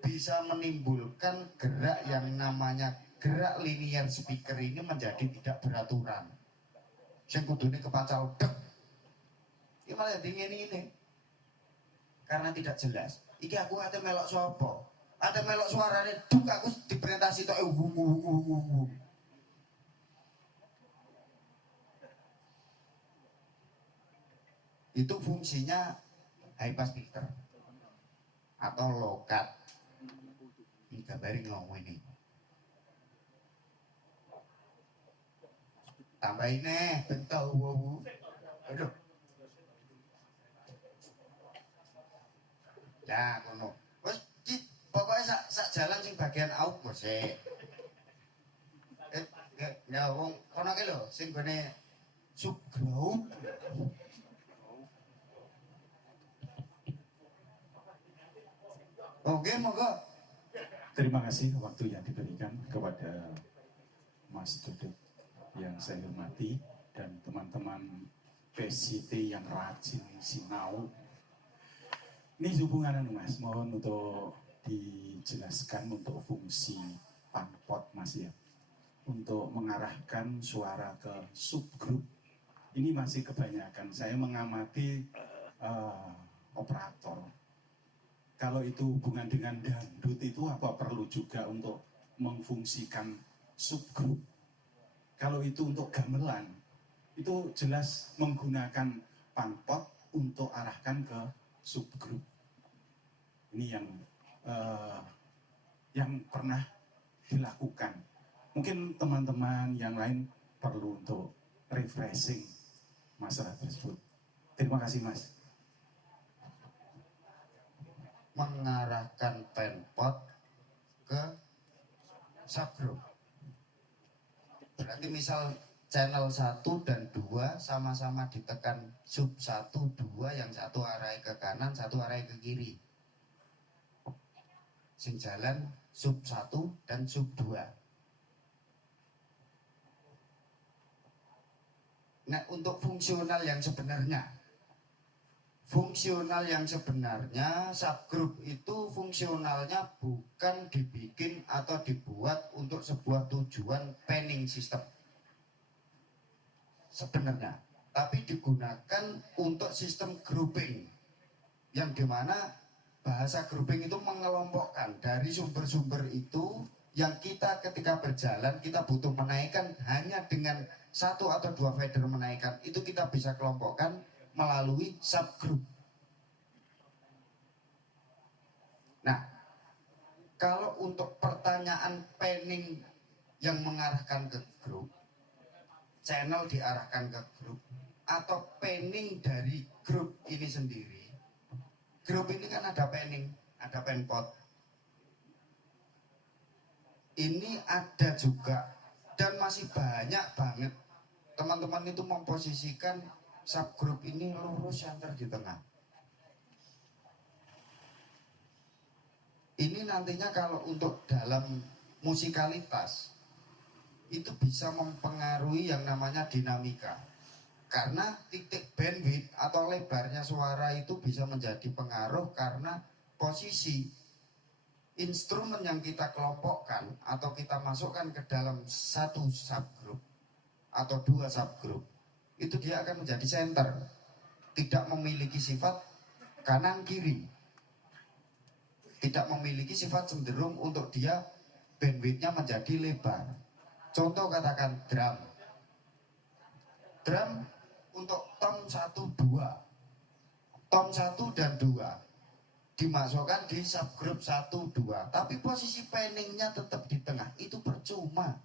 bisa menimbulkan gerak yang namanya gerak linear speaker ini menjadi tidak beraturan. Sing kudune kepacal dek. Iki malah dingin ini. Karena tidak jelas. Iki aku ate melok sapa? Ate melok suarane duk aku diperintasi tok wung. Itu fungsinya high pass filter atau lokat. Ini gambari ngomong ini. Tambahin bentuk wow. Aduh. Lah ngono. Wes pokoknya sak jalan sing bagian out bos ya wong kono ki lho sing gone subground. Oke, monggo. Terima kasih waktu yang diberikan kepada Mas Duduk yang saya hormati dan teman-teman PCT yang rajin sinau. Ini hubungan Mas, mohon untuk dijelaskan untuk fungsi panpot Mas ya. Untuk mengarahkan suara ke subgroup. Ini masih kebanyakan. Saya mengamati operator. Kalau itu hubungan dengan dangdut itu apa perlu juga untuk memfungsikan subgroup? Kalau itu untuk gamelan, itu jelas menggunakan panpot untuk arahkan ke subgroup. Ini yang pernah dilakukan. Mungkin teman-teman yang lain perlu untuk refreshing masalah tersebut. Terima kasih Mas. Mengarahkan penpot ke subgroup. Berarti misal channel 1 dan 2 sama-sama ditekan sub 1, 2, yang satu arahnya ke kanan, satu arahnya ke kiri. Sing jalan sub 1 dan sub 2. Nah, untuk fungsional yang sebenarnya, subgroup itu fungsionalnya bukan dibikin atau dibuat untuk sebuah tujuan panning system sebenarnya, tapi digunakan untuk sistem grouping, yang dimana bahasa grouping itu mengelompokkan dari sumber-sumber itu yang kita ketika berjalan kita butuh menaikkan hanya dengan satu atau dua fader menaikkan, itu kita bisa kelompokkan melalui subgroup. Nah, kalau untuk pertanyaan panning yang mengarahkan ke grup, channel diarahkan ke grup, atau panning dari grup ini sendiri, grup ini kan ada panning, ada penpot. Ini ada juga, dan masih banyak banget teman-teman itu memposisikan subgroup ini lurus center di tengah. Ini nantinya kalau untuk dalam musikalitas itu bisa mempengaruhi yang namanya dinamika. Karena titik bandwidth atau lebarnya suara itu bisa menjadi pengaruh karena posisi instrumen yang kita kelompokkan atau kita masukkan ke dalam satu subgroup atau dua subgroup, itu dia akan menjadi center, tidak memiliki sifat kanan kiri, tidak memiliki sifat cenderung untuk dia bandwidthnya menjadi lebar. Contoh katakan drum untuk tom 1, 2, tom 1 dan 2 dimasukkan di subgroup 1, 2, tapi posisi panningnya tetap di tengah, itu percuma.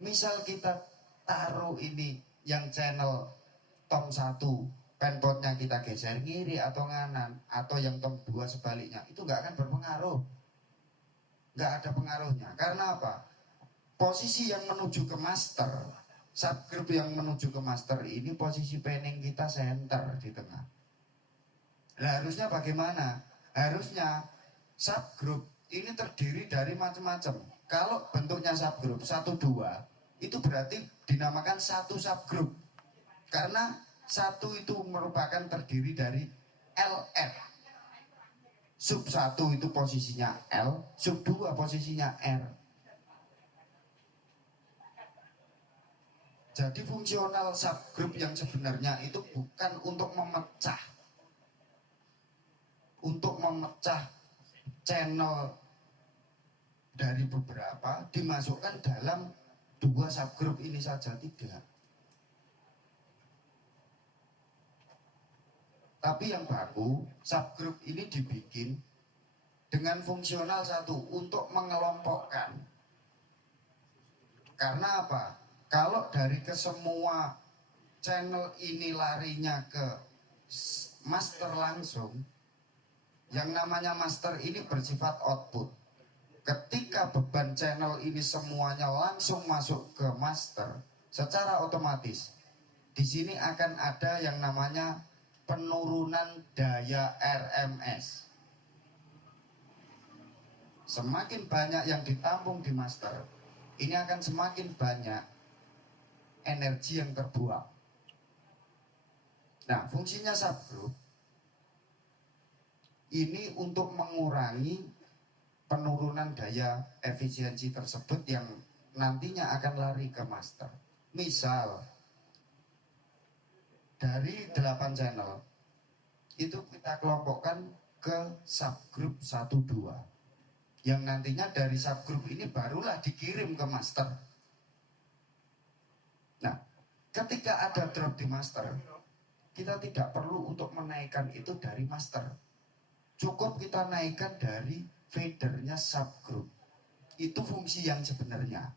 Misal kita taruh ini yang channel tom 1, penpotnya kita geser kiri atau kanan, atau yang tom 2 sebaliknya, itu nggak akan berpengaruh, nggak ada pengaruhnya. Karena apa? Posisi yang menuju ke master, subgroup yang menuju ke master ini posisi panning kita center di tengah. Nah, harusnya bagaimana? Harusnya subgroup ini terdiri dari macam-macam. Kalau bentuknya subgroup 1, 2, itu berarti dinamakan satu subgroup. Karena satu itu merupakan terdiri dari LF. Sub 1 itu posisinya L, sub 2 posisinya R. Jadi fungsional subgroup yang sebenarnya itu bukan untuk memecah channel dari beberapa dimasukkan dalam dua subgroup ini saja, tidak. Tapi yang baku, subgroup ini dibikin dengan fungsional satu, untuk mengelompokkan. Karena apa? Kalau dari kesemua channel ini larinya ke master langsung, yang namanya master ini bersifat output. Ketika beban channel ini semuanya langsung masuk ke master, secara otomatis di sini akan ada yang namanya penurunan daya RMS. Semakin banyak yang ditampung di master, ini akan semakin banyak energi yang terbuang. Nah, fungsinya subgroup ini untuk mengurangi penurunan daya efisiensi tersebut yang nantinya akan lari ke master. Misal dari 8 channel itu kita kelompokkan ke subgroup 1, 2, yang nantinya dari subgroup ini barulah dikirim ke master. Nah, ketika ada drop di master, kita tidak perlu untuk menaikkan itu dari master, cukup kita naikkan dari fadernya subgroup. Itu fungsi yang sebenarnya.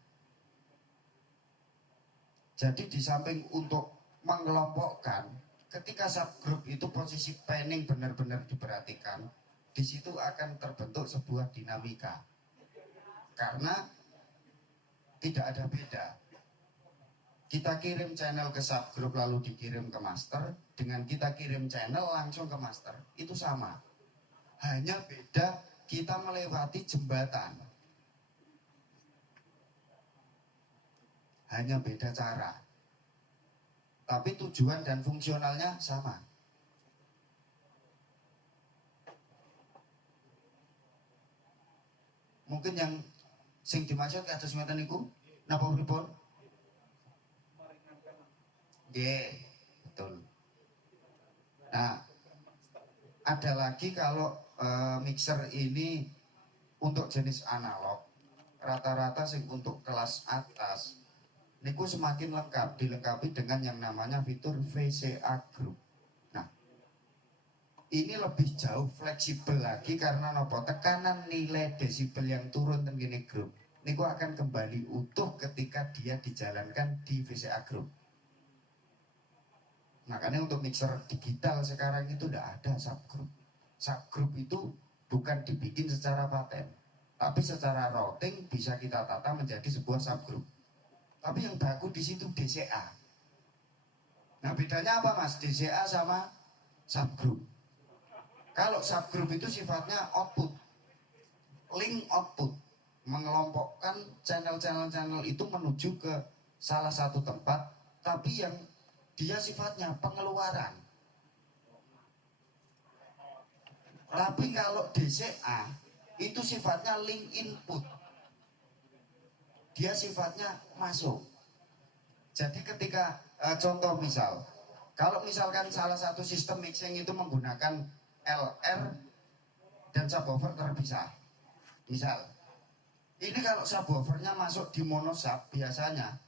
Jadi di samping untuk mengelompokkan, ketika subgroup itu posisi panning benar-benar diperhatikan, di situ akan terbentuk sebuah dinamika. Karena tidak ada beda kita kirim channel ke subgroup lalu dikirim ke master, dengan kita kirim channel langsung ke master, itu sama. Hanya beda kita melewati jembatan. Hanya beda cara. Tapi tujuan dan fungsionalnya sama. Mungkin yang sing dimaksud kados semeten niku napa pripun? Nggih, betul. Nah, ada lagi kalau mixer ini untuk jenis analog, rata-rata sing untuk kelas atas niku semakin lengkap, dilengkapi dengan yang namanya fitur VCA Group. Nah, ini lebih jauh fleksibel lagi karena nopo tekanan nilai desibel yang turun tengene grup niku akan kembali utuh ketika dia dijalankan di VCA Group. Makanya untuk mixer digital sekarang itu tidak ada subgroup. Subgroup itu bukan dibikin secara paten, tapi secara routing bisa kita tata menjadi sebuah subgroup. Tapi yang baku di situ DCA. Nah bedanya apa mas? DCA sama subgroup. Kalau subgroup itu sifatnya output, link output, mengelompokkan channel itu menuju ke salah satu tempat, tapi yang dia sifatnya pengeluaran. Tapi kalau DCA itu sifatnya link input. Dia sifatnya masuk. Jadi ketika contoh misal, kalau misalkan salah satu sistem mixing itu menggunakan LR dan subwoofer terpisah. Misal, ini kalau subwoofernya masuk di monosub biasanya,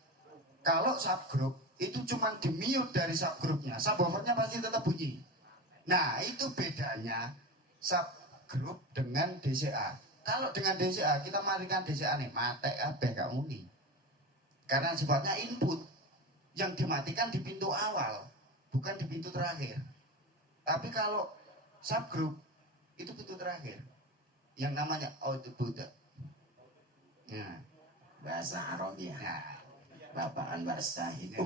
kalau subgroup itu cuma di mute dari subgroupnya, subwoofernya pasti tetap bunyi. Nah itu bedanya subgroup dengan DCA. Kalau dengan DCA kita marikan DCA nih mati kabeh gak muni. Karena sifatnya input yang dimatikan di pintu awal, bukan di pintu terakhir. Tapi kalau subgroup itu pintu terakhir, yang namanya output. Nah, Bahasa Arabia. nah. Bapak Anwar Syahid.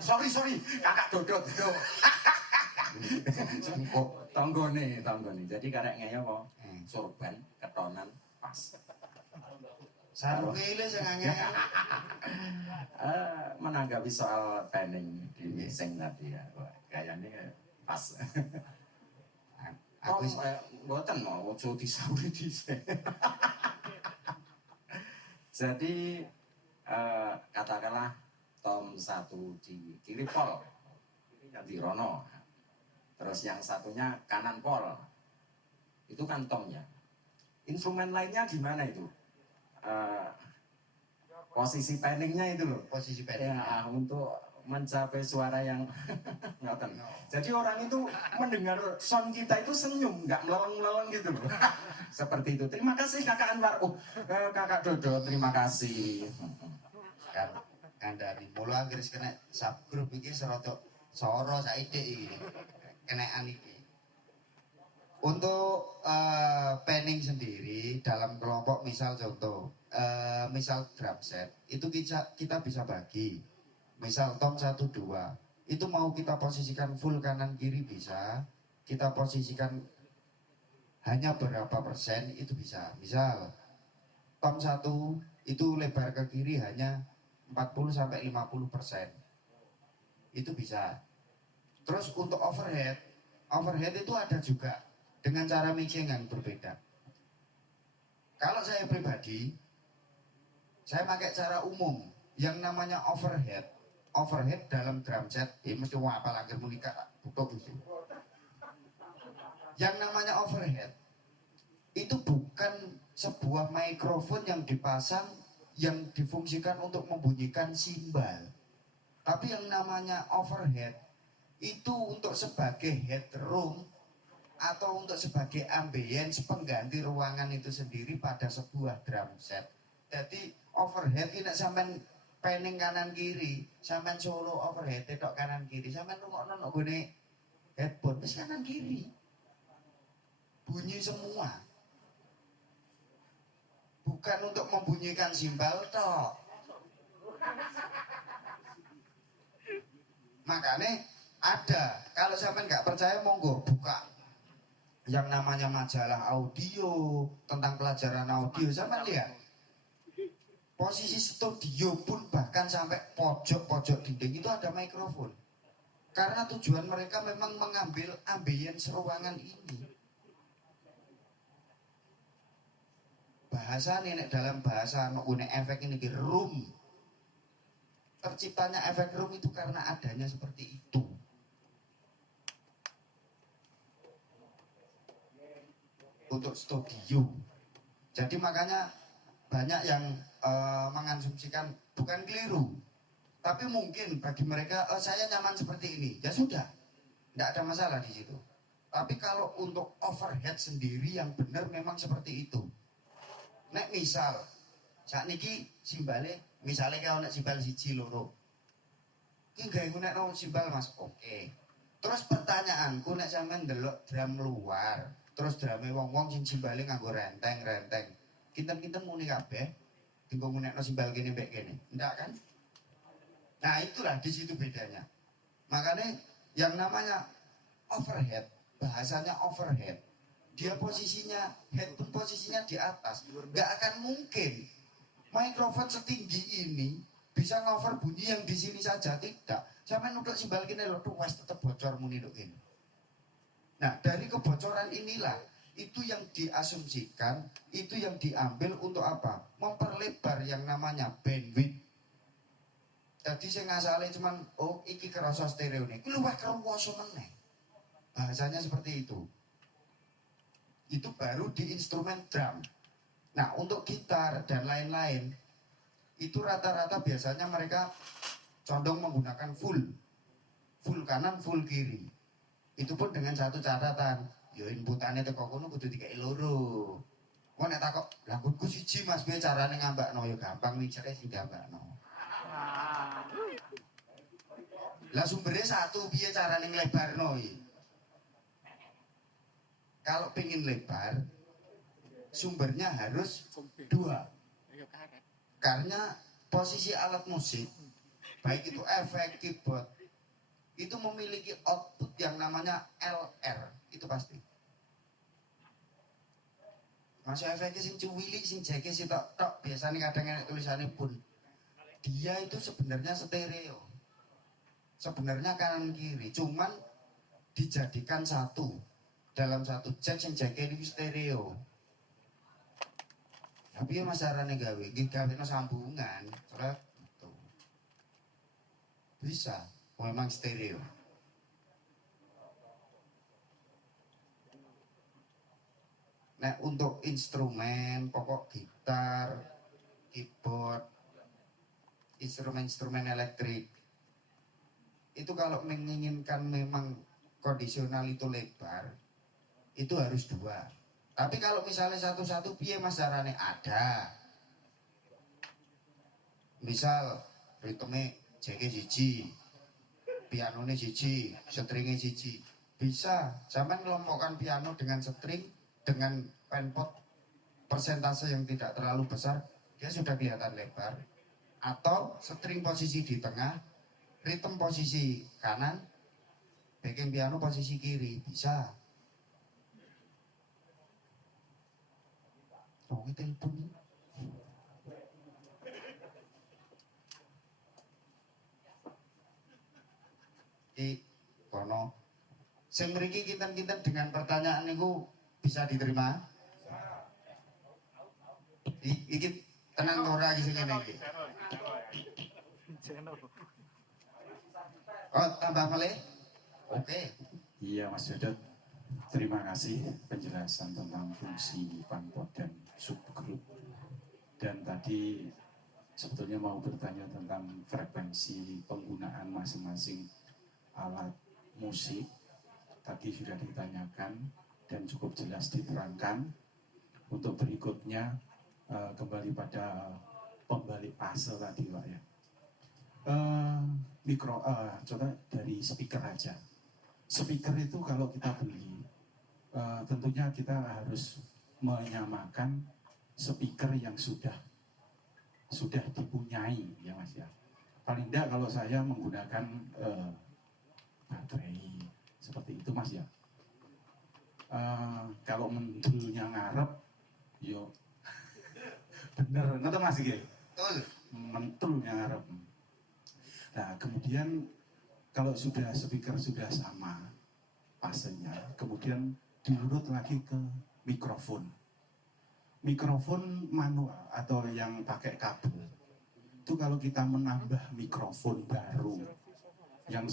Sorry, Kakak Dodot. Tonggone. Jadi karek ngeyo kok sorban, ketonan, pas. Sarung ile sing angel. Menanggapi soal panning di mixing tadi ya. Wah, kayaknya pas. Aku mboten mau ojo disauri dhisik. Jadi katakanlah tom 1 di kiri pol, yang di Rono, terus yang satunya kanan pol, itu kan tomnya. Instrumen lainnya gimana itu? Posisi panningnya itu loh. posisi pendek. Ya, untuk mencapai suara yang ngoten. Jadi orang itu mendengar sound kita itu senyum, nggak melolong-melolong gitu loh. Seperti itu. Terima kasih Kakak Anwar. Kakak Dodo, terima kasih. Kan dari mula akhirnya kena subgroup iki serotok soro saiki iki. Kenaan iki. Untuk panning sendiri dalam kelompok misal contoh misal drum set itu kita bisa bagi. Misal tom 1 2 itu mau kita posisikan full kanan kiri bisa, kita posisikan hanya berapa persen itu bisa. Misal tom 1 itu lebar ke kiri hanya 40-50%. Itu bisa. Terus untuk overhead itu ada juga dengan cara mixing yang berbeda. Kalau saya pribadi, saya pakai cara umum yang namanya overhead dalam drum set, mesti apa lagi menikah butuh gitu. Yang namanya overhead itu bukan sebuah mikrofon yang dipasang yang difungsikan untuk membunyikan simbal. Tapi yang namanya overhead itu untuk sebagai headroom atau untuk sebagai ambience pengganti ruangan itu sendiri pada sebuah drum set. Jadi overhead ini sampean panning kanan kiri, sampean solo overhead tok kanan kiri, sampean rungokno nek gone headphone wis kanan kiri. Bunyi semua. Bukan untuk membunyikan simbal tok. Makanya ada, kalau sampean nggak percaya monggo buka yang namanya majalah audio tentang pelajaran audio, sampean lihat posisi studio pun bahkan sampai pojok-pojok dinding itu ada mikrofon, karena tujuan mereka memang mengambil ambience ruangan ini. Bahasa nih dalam bahasa mengenai efek ini room, terciptanya efek room itu karena adanya seperti itu. Untuk studio. Jadi makanya banyak yang mengasumsikan, bukan keliru, tapi mungkin bagi mereka saya nyaman seperti ini, ya sudah, tidak ada masalah di situ. Tapi kalau untuk overhead sendiri yang benar memang seperti itu. Nek misal saat niki simbale, misalnya kalau nek simbal siji loro, ini gak nek no simbal mas, oke. Terus pertanyaanku nek sampean ndelok drum luar, terus drame wong-wong sing simbale nganggo renteng-renteng. Kinten-kinten muni kabeh, tinggal ngunekno simbal kene mbek kene. Ndak kan? Nah, itulah di situ bedanya. Makanya yang namanya overhead, bahasanya overhead. Dia posisinya, head pun posisinya di atas. Nggak akan mungkin mikrofon setinggi ini bisa ngover bunyi yang di sini saja, tidak. Sampai nuduk simbal kene lho, wes tetep bocor muni nduk kene. Nah, dari kebocoran inilah itu yang diasumsikan, itu yang diambil untuk apa? Memperlebar yang namanya bandwidth. Jadi saya ngasale cuman oh iki kerasa stereo nih, ku luwih kerasa meneh. Bahasanya seperti itu. Itu baru di instrumen drum. Nah, untuk gitar dan lain-lain itu rata-rata biasanya mereka condong menggunakan full kanan, full kiri. Itu pun dengan satu catatan, yo inputannya teko kono kudu dikeki loro. Kok nek takok, lah kudu siji Mas, piye carane ngambakno? Yo gampang mixere sing ngambakno. Lah sumbernya satu, piye carane nglebarno iki? Kalau pengen lebar, sumbernya harus dua. Karena posisi alat musik, baik itu efek, keyboard, itu memiliki output yang namanya LR, itu pasti. Masuk efeknya sing cuwili, sing jeke, sing tok, biasanya kadang ada tulisannya pun. Dia itu sebenarnya stereo. Sebenarnya kanan kiri, cuman dijadikan satu. Dalam satu jack yang jeke ini stereo. Tapi ya masyarakatnya gawe sambungan, soalnya gitu. Bisa, memang stereo. Nah, untuk instrumen, pokok gitar, keyboard, instrumen-instrumen elektrik, itu kalau menginginkan memang kondisional itu lebar, itu harus dua. Tapi kalau misalnya satu-satu piye mas carane ada. Misal ritme jeke siji, pianone siji, stringe siji. Bisa, sampai ngelompokkan piano dengan string, dengan penpot persentase yang tidak terlalu besar, dia sudah kelihatan lebar. Atau string posisi di tengah, ritme posisi kanan, backing piano posisi kiri, bisa. Oh, telepon. Di kono. Sing mriki kinten-kinten dengan pertanyaan niku bisa diterima? Iki tenang ora iki sing ngene iki. Oh, tambah malih? Oke. Iya Mas Jodot, terima kasih penjelasan tentang fungsi panpot dan subgroup. Dan tadi sebetulnya mau bertanya tentang frekuensi penggunaan masing-masing alat musik. Tadi sudah ditanyakan dan cukup jelas diterangkan. Untuk berikutnya kembali pada pembalik fase tadi Pak ya. Contoh dari speaker aja. Speaker itu kalau kita beli, tentunya kita harus menyamakan speaker yang sudah dipunyai ya Mas ya. Paling tidak kalau saya menggunakan baterai seperti itu Mas ya. Kalau mendulnya ngarep yo bener ngerti Mas iki. Betul. Mentulnya ngarep. Nah, kemudian kalau sudah speaker sudah sama fasenya, kemudian diurut lagi ke mikrofon. Mikrofon manual atau yang pakai kabel. Itu kalau kita menambah mikrofon baru yang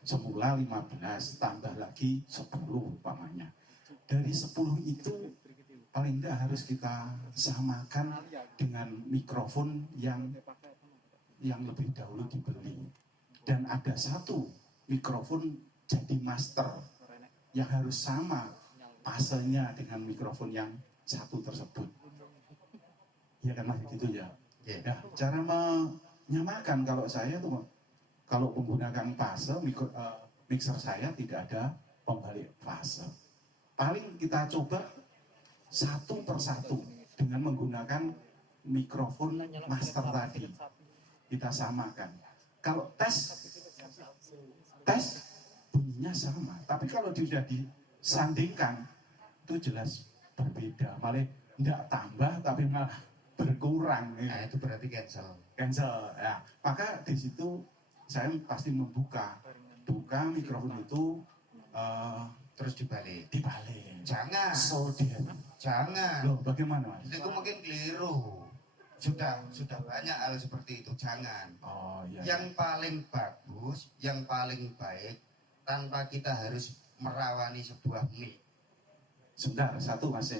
semula 15 tambah lagi 10 umpamanya. Dari 10 itu paling tidak harus kita samakan dengan mikrofon yang lebih dahulu dibeli. Dan ada satu mikrofon jadi master yang harus sama fasenya dengan mikrofon yang satu tersebut. Ya kan Mas gitu ya. Ya, cara menyamakan kalau saya tuh kalau menggunakan fase mixer saya tidak ada pembalik fase. Paling kita coba satu persatu dengan menggunakan mikrofon master tadi. Kita samakan. Kalau tes bunyinya sama, tapi kalau sudah disandingkan itu jelas berbeda. Malah tidak tambah tapi malah berkurang. Nah, itu berarti Cancel. Ya. Maka di situ saya pasti buka mikrofon itu terus dibalik. Jangan. Jangan. Loh, bagaimana Mas? Itu mungkin keliru. Sudah banyak hal seperti itu. Jangan. Oh iya. Yang paling bagus, yang paling baik tanpa kita harus merawani sebuah mic. Sebentar, satu Mas.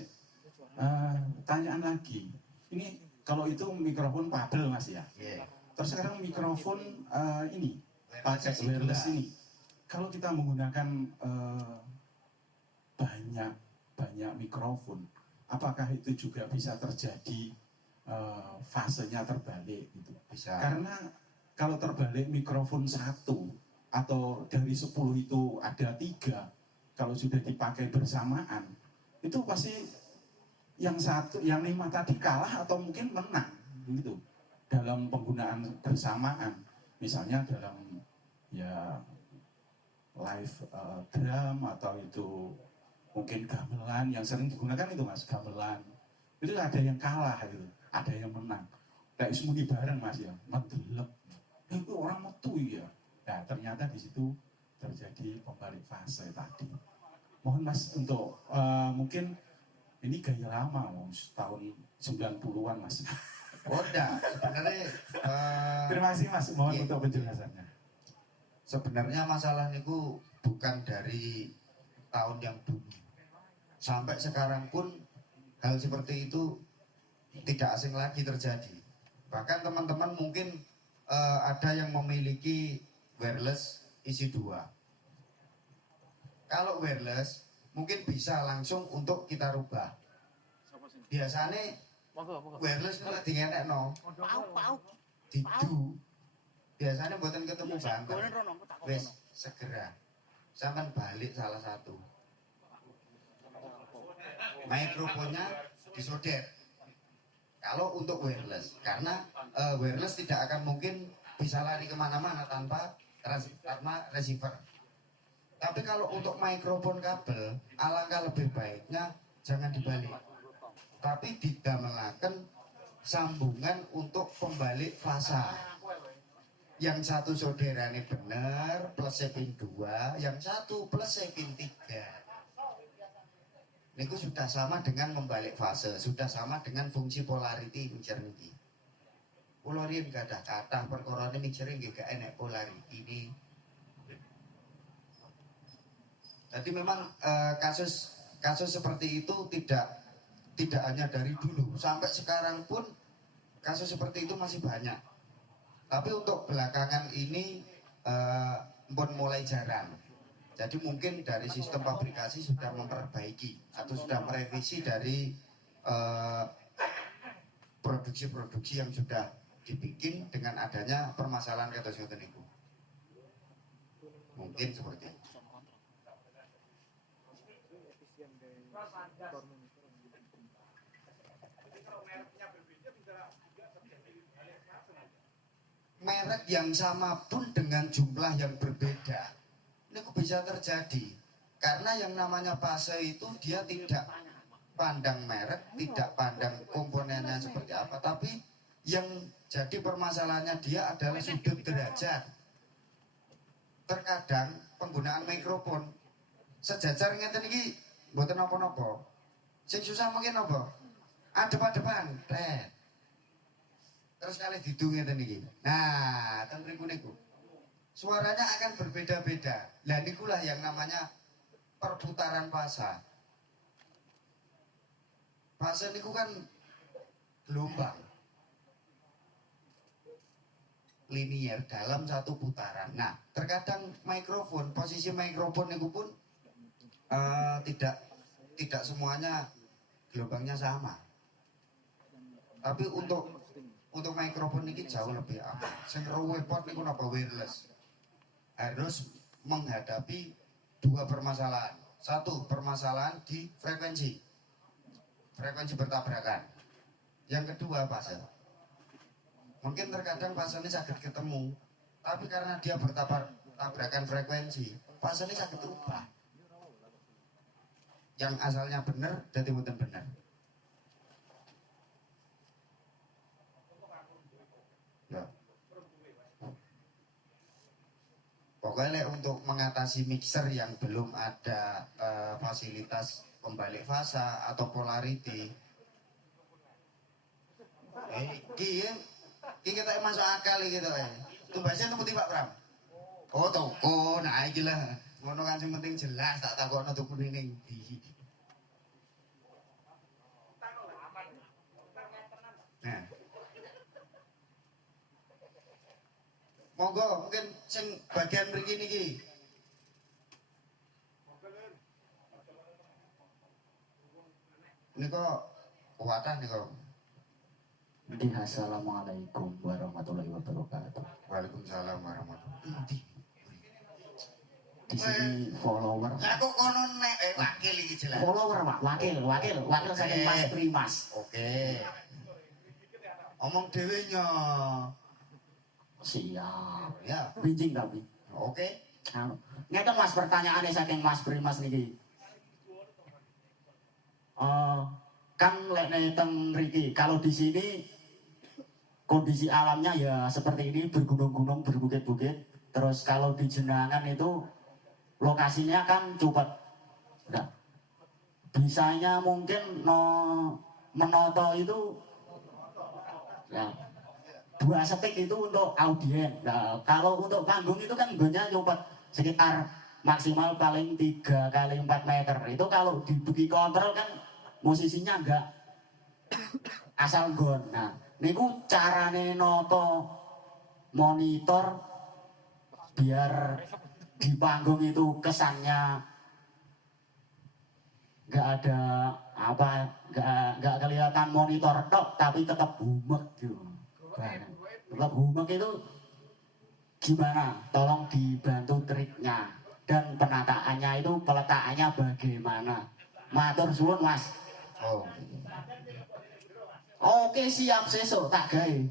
Tanyaan lagi. Ini kalau itu mikrofon kabel Mas ya. Yeah. Terus sekarang mikrofon ini pakai Wireless wireless itu. ini. Kalau kita menggunakan banyak mikrofon, apakah itu juga bisa terjadi fasenya terbalik gitu? Bisa. Karena kalau terbalik mikrofon satu atau dari 10 itu ada 3, kalau sudah dipakai bersamaan, itu pasti yang 5 tadi kalah atau mungkin menang gitu dalam penggunaan bersamaan. Misalnya dalam ya live drum atau itu mungkin gamelan yang sering digunakan itu Mas, gamelan. Itu ada yang kalah gitu, ada yang menang. Kayak semuni bareng Mas ya, mendelep. Itu orang metu ya. Nah, ternyata di situ terjadi pembalik fase tadi. Mohon Mas untuk mungkin ini gaya lama, tahun 90-an Mas. Oh, enggak. Sebenarnya Terima kasih Mas, mohon iya. untuk penjelasannya. Sebenarnya masalah niku bukan dari tahun yang dulu. Sampai sekarang pun hal seperti itu tidak asing lagi terjadi. Bahkan teman-teman mungkin ada yang memiliki wireless isi 2. Kalau wireless mungkin bisa langsung untuk kita rubah. Biasanya wireless itu dingenekno Pauk. didu. Biasanya buatan ketemu Golen banget. rono, aku tak Wes segera sampai balik salah satu. Mikrofonnya disodet. Kalau untuk wireless, karena wireless tidak akan mungkin bisa lari kemana-mana tanpa receiver. Tapi kalau untuk mikrofon kabel, alangkah lebih baiknya jangan dibalik, tapi didamelaken sambungan untuk pembalik fasa. Yang satu saudaranya benar plus pin 2, yang satu plus pin 3. Niku sudah sama dengan membalik fase, sudah sama dengan fungsi polarity mixer niki. Kula riyen gadah kathah perkara mixer nggih gak enek polarity ini. Jadi memang kasus seperti itu tidak hanya dari dulu, sampai sekarang pun kasus seperti itu masih banyak. Tapi untuk belakangan ini pun mulai jarang. Jadi mungkin dari sistem pabrikasi sudah memperbaiki atau sudah merevisi dari produksi-produksi yang sudah dibikin dengan adanya permasalahan kados ngoten niku. Mungkin seperti itu. Merek yang sama pun dengan jumlah yang berbeda. Niku bisa terjadi karena yang namanya fase itu dia tidak pandang merek, tidak pandang komponennya seperti apa, tapi yang jadi permasalahannya dia adalah sudut derajat. Terkadang penggunaan mikrofon sejajar ngeten iki mboten napa-napa. Sing susah mungkin apa? Adep-adepan, terus kali didung ngeten iki. Nah, ten mriku niku. Suaranya akan berbeda-beda. Lah nikulah yang namanya perputaran fasa. Fase niku kan gelombang linier dalam satu putaran. Nah, terkadang mikrofon, posisi mikrofon niku pun tidak semuanya gelombangnya sama. Tapi untuk mikrofon ini jauh lebih aman. Sing ruwepot niku napa wireless. Harus menghadapi dua permasalahan. Satu, permasalahan di frekuensi bertabrakan. Yang kedua, fase. Mungkin terkadang fase ini sakit ketemu, tapi karena dia bertabrakan frekuensi, fase ini sakit berubah. Yang asalnya benar, jadi bukan benar. Ya. Pokoknya untuk mengatasi mixer yang belum ada fasilitas pembalik fasa atau polarity, kita masuk akal gitu ya. Tumbasnya temu Pak Pram. Oh toko, nah iki lah. Ngono kan sing penting jelas, tak takokno tuku ning ndi. Nah. Monggo mungkin sing bagian mriki niki. Niko kuwatan niko. Assalamualaikum warahmatullahi wabarakatuh. Waalaikumsalam warahmatullahi wabarakatuh. Di sini follower. Lah kok kono nek wakil iki jelas. Follower Pak, wakil saking Mas Primas. Oke. Omong dhewe nya. Siap. Ya, Binjing tapi. oke. Ngeten Mas pertanyaannya saking Mas Primas niki. Kan lek teng mriki kalau di sini kondisi alamnya ya seperti ini, bergunung-gunung, berbukit-bukit. Terus kalau di Jenangan itu lokasinya kan cukup. Nah, bisanya mungkin menoto itu ya 2 setik itu untuk audien. Nah, kalau untuk panggung itu kan gonnya cukup sekitar maksimal paling 3 kali 4 meter. Itu kalau dibuki kontrol kan musisinya enggak asal gon. Nah, niku carane noto monitor biar di panggung itu kesannya nggak ada nggak kelihatan monitor tok tapi tetap bumek gitu. Tetap bumek itu gimana? Tolong dibantu triknya dan penataannya itu peletakannya bagaimana? Matur suwun Mas. Oh. Oke siap sesuk tak gawe.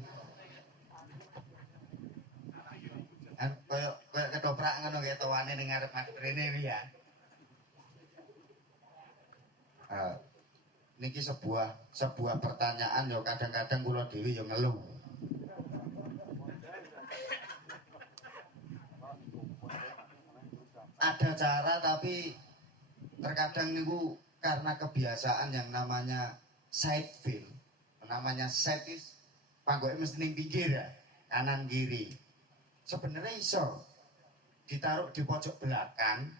Kan koyo ketoprak ngono kaya tawane ning ngarep Mas Rene iki ya. Niki sebuah pertanyaan yo kadang-kadang kula dhewe yo ngeluh. Ada cara tapi terkadang niku karena kebiasaan yang namanya side fill. Namanya side is panggoke mesti ning pinggir ya, kanan kiri. Sebenarnya iso ditaruh di pojok belakang,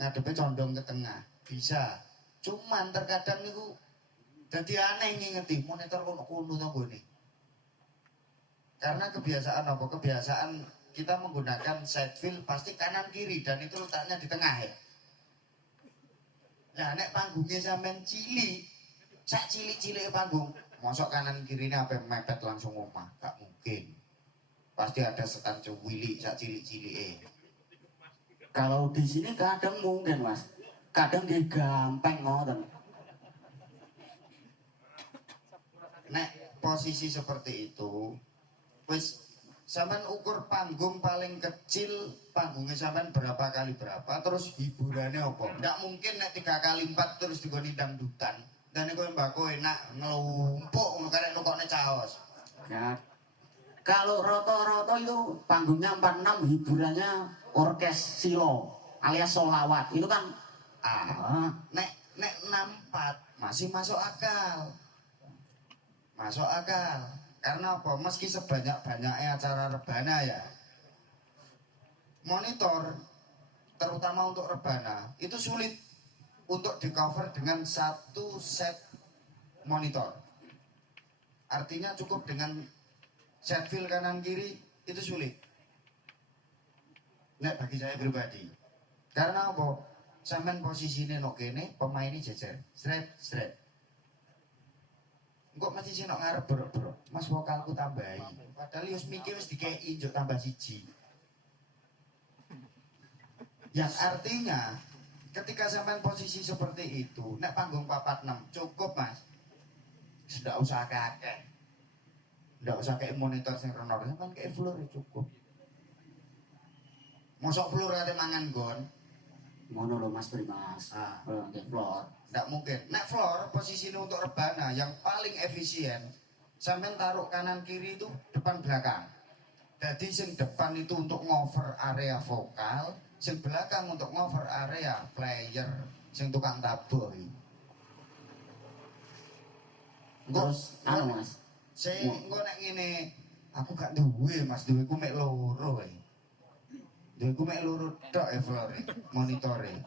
ngadepnya condong ke tengah, bisa. Cuman terkadang niku jadi aneh ngingeti monitor kono tau nih. Karena kebiasaan apa? Kebiasaan kita menggunakan side fill pasti kanan kiri dan itu letaknya di tengah ya. Nah nek panggungnya sampean cilik, sak cilik-cilik panggung, mosok kanan kirinya apa mepet langsung omah, gak mungkin. Pasti ada setan cuwili sak cilik-cilik. Kalau di sini kadang mungkin Mas, kadang dia gampang ngoten. Nek posisi seperti itu, wis sampean ukur panggung paling kecil, panggungnya sampean berapa kali berapa, terus hiburannya apa? Nggak mungkin nek 3 kali 4 terus digoni dangdutan. Dan iku mbako enak ngelumpuk ngono karek nukokne caos. Ya. Kalau roto-roto itu panggungnya 46, hiburannya orkes silo alias solawat. Itu kan Nek 64 masih masuk akal. Masuk akal. Karena apa? Meski sebanyak-banyaknya acara rebana ya. Monitor terutama untuk rebana itu sulit untuk di cover dengan satu set monitor. Artinya cukup dengan set fill kanan kiri itu sulit. Nek bagi saya pribadi. Karena apa? Sampean posisinya nok kene, pemainnya jejer, straight. Kok mesti sih nok ngarep berok-berok. Mas vokalku tambahi. Padahal wis mikir wis dikei njuk tambah siji. Yang artinya ketika sampean posisi seperti itu, nek panggung 46 cukup mas. Tidak usah kakek. Tidak usah kayak monitor sing renor, sampean kayak floor ya cukup. Mosok floor ada mangan gon. ngono lho Mas Primas. Di floor. Tidak mungkin. Nek floor posisinya untuk rebana yang paling efisien, sampean taruh kanan kiri itu depan belakang. Jadi sing depan itu untuk ngover area vokal, sing belakang untuk ngover area player, sing tukang taboy. Terus Mas. Saya engko nek ngene, aku gak duwe Mas, duweku mek loro ae. Duweku mek loro tok flore, monitore.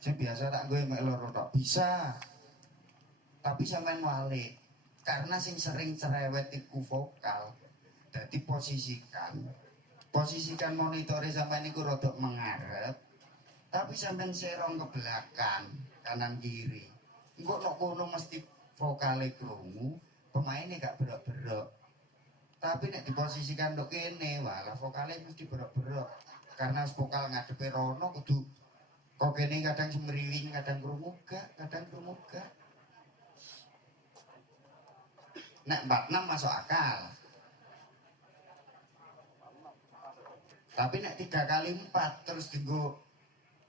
Sing biasa tak gue mek loro tok bisa. Tapi sampean walik karena sing sering cerewet iku vokal. Dadi posisikan monitore sampean iku rodok mengarep. Tapi sampean serong ke belakang, kanan kiri. Engko nok kono mesti vokale krungu, pemainnya gak berok-berok. Tapi nek diposisikan ndok kene, walah vokale mesti berok-berok. Karena vokal ngadepe rono kudu kok kene kadang semriwing, kadang krungu gak. Nek 46 masuk akal. Tapi nek 3 kali 4 terus dienggo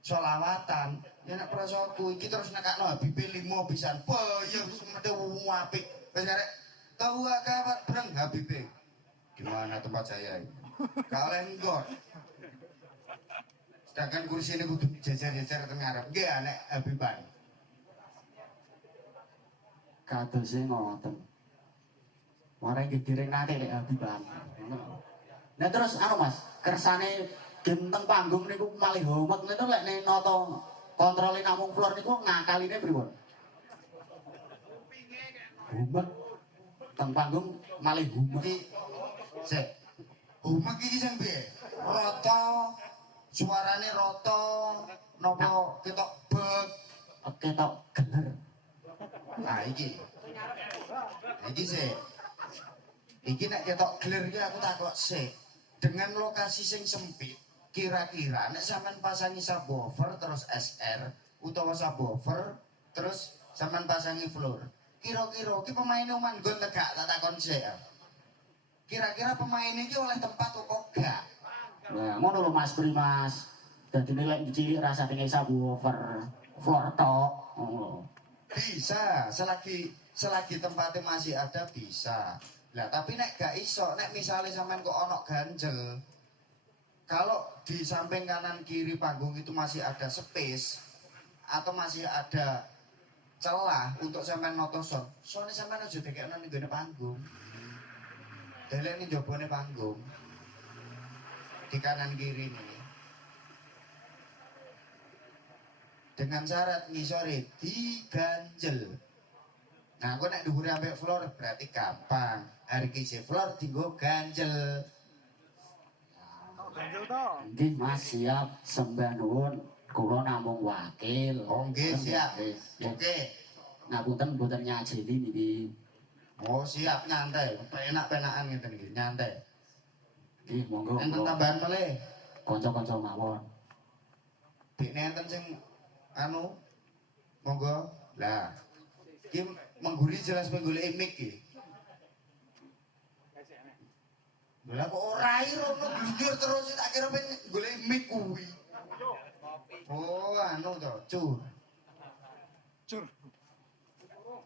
solawatan, ya nek prasaku iki terus nekakno Habib 5 pisan. Wah, ya semede wong apik. Wis arek tahu agak breng Habib. Gimana tempat saya ini? Gak oleh nggon. Sedangkan kursi ini kudu jejer-jejer teng ngarep. Nggih nek Habiban. Kadose ngoten. Ora nggih direnate lek Habiban. Nah terus Mas, kersane genteng panggung niku malih homek niku lek nek nata kontrole namung floor niku ngakaline pripun? Homek teng panggung malih homek. Iki sik. Umek iki sing piye? Roto, suarane roto, napa ketok bek. Ketok geler. Nah iki. Iki sik. Iki nek ketok gelir iki aku takok sik. Dengan lokasi sing sempit, kira-kira nek sampean pasangi subwoofer terus SR utawa subwoofer terus sampean pasangi floor. Kira-kira iki pemain oman nggon tegak tak takon sik. Kira-kira pemain iki oleh tempat kok gak? Nah, ngono lho Mas Primas. Dadi nek cilik rasa tinggal subwoofer floor tok. Ngono. Bisa, selagi tempatnya masih ada bisa. Lah tapi nek gak iso, nek misalnya sampean kok ono ganjel, kalau di samping kanan kiri panggung itu masih ada space atau masih ada celah untuk sampean noto sound, soalnya sampean aja dekekno ning gone panggung. Delek ning jobone panggung. Di kanan kiri nih. Dengan syarat ngisore diganjel. Nah, aku nek dhuwure ambek floor berarti gampang. Hari kisi floor tinggo ganjel. Nggih Mas siap sembah nuwun kula namung wakil. Oh nggih siap. Oke. Ngapunten mboten nyajeni niki. Oh siap nyantai. Penak-penakan ngeten iki, nyantai. Nggih monggo. Enten tambahan malih. Kanca-kanca mawon. Dikne enten sing anu monggo. Lah. Iki mengguri jelas menggoleki mic iki. Lah kok ora irono glundur terus tak kira pengen golek mic kuwi. Oh, anu to, cur. Cur.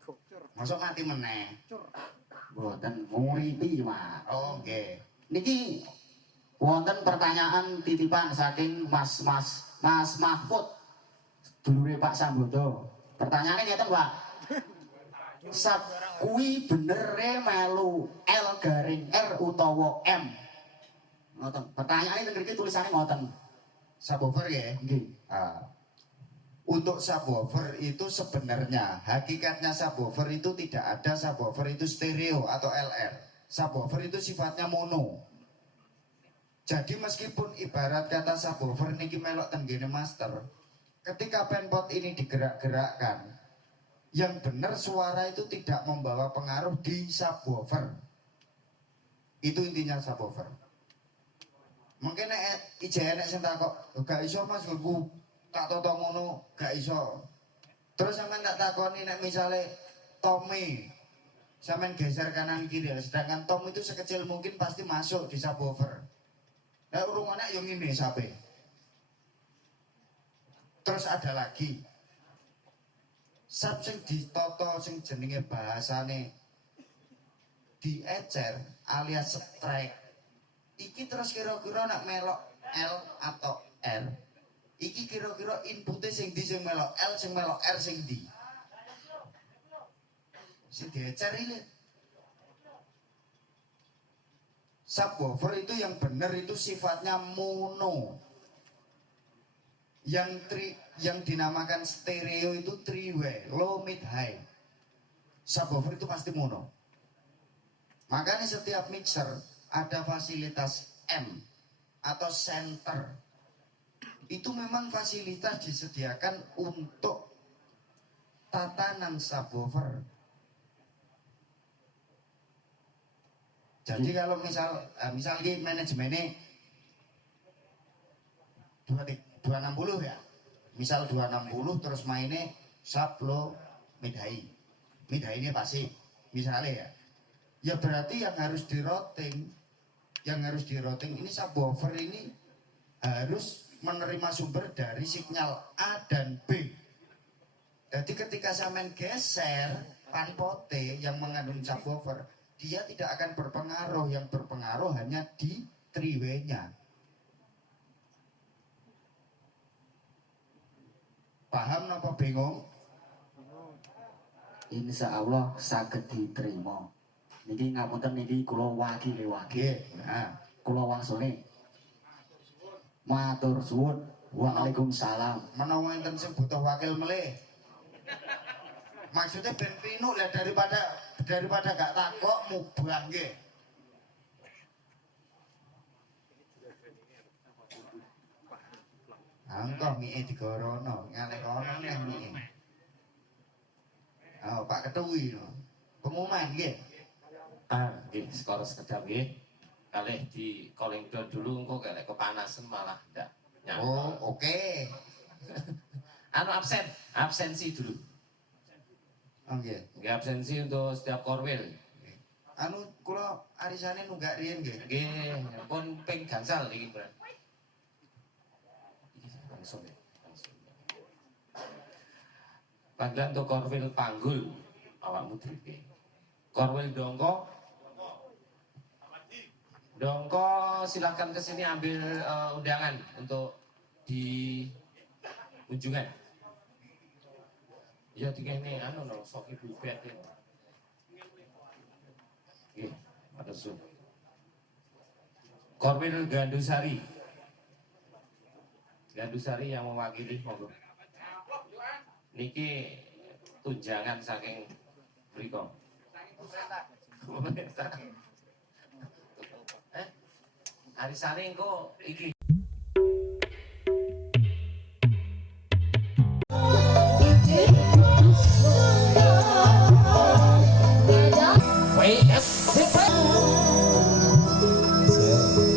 Cur. Masuk mati meneh. Boten nguripi, Mas. Oh, nggih. Niki wonten pertanyaan titipan saking Mas Mahfud. Dulure Pak Sambodo. Pertanyaannya ngeten, Pak. Sab kuwi benere melu L garing R utawa M. Ngoten. Pertanyaane teng mriki tulisannya ngoten. Subwoofer ya. Nggih. Untuk subwoofer itu sebenarnya hakikatnya subwoofer itu tidak ada subwoofer itu stereo atau LR. Subwoofer itu sifatnya mono. Jadi meskipun ibarat kata subwoofer niki melok tenggene master, ketika penpot ini digerak-gerakkan, yang benar suara itu tidak membawa pengaruh di subwoofer. Itu intinya subwoofer. Mungkin ijek enek sing takok, gak iso Mas gue tak toto ngono, gak iso. Terus sampean tak takoni nek misale Tommy sampean geser kanan kiri, sedangkan Tom itu sekecil mungkin pasti masuk di subwoofer. Nah urungannya yang ini sampai. Terus ada lagi sub sing ditoto sing jenenge bahasane diecer alias strike. Iki terus kira-kira nak melok L atau R. Iki kira-kira inputnya sing di sing melok L sing melok R sing di. Sing diecer ini. Subwoofer itu yang benar itu sifatnya mono. Yang dinamakan stereo itu three way, low mid high. Subwoofer itu pasti mono. Makanya setiap mixer ada fasilitas M atau center. Itu memang fasilitas disediakan untuk tatanan subwoofer. Jadi kalau misal ini manajemennya 260 ya. Misal 260 terus mainnya sub low mid high. Mid high ini pasti misalnya ya. Ya berarti yang harus di-routing ini subwoofer ini harus menerima sumber dari sinyal A dan B. Jadi ketika sampean geser panpote yang mengandung subwoofer, dia tidak akan berpengaruh, yang berpengaruh hanya di three-way-nya. Paham napa bingung? Insya Allah saged diterima. Niki ngapunten niki kula wakile. Nah, Kula wangsune. Matur suwun. Waalaikumsalam. menawa enten sing butuh wakil melih. Maksudnya ben pinuk lah daripada gak takok mubah nggih. Angkoh mie digorono, ngalek ono neh mie. Oh, Pak Ketui no. Pengumuman nggih. Nggih, skor sekedap nggih. Kalih di calling down dulu engko kalih kepanasan malah ndak nyampe. Oh, oke. Anu absensi dulu. Oh nggih. Nggih absensi untuk setiap korwil. Anu kula arisane nunggak riyen nggih. Nggih, pun ping gangsal iki, Bro. Langsung ya, langsung. Panggilan untuk korwil panggul awakmu dhewe. Korwil dongko silakan ke sini ambil undangan untuk di kunjungan. Ya tiga ini anu no sok ibu bet ini. Oke, ada su. Korwil Gandusari. Gandusari yang mewakili monggo. Niki tunjangan saking mriko. Arisane engko iki.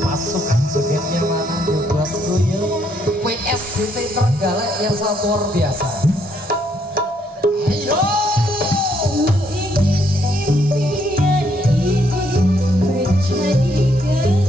Pasukan jogetnya mana buat tuyul WSBT Trenggalek yang sangat luar biasa. Ayo Impian ini menjadikan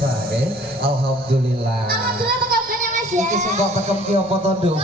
biasa, Alhamdulillah. Alhamdulillah tekan ya Mas ya. Iki sing kok tekem ki apa to, Nduk?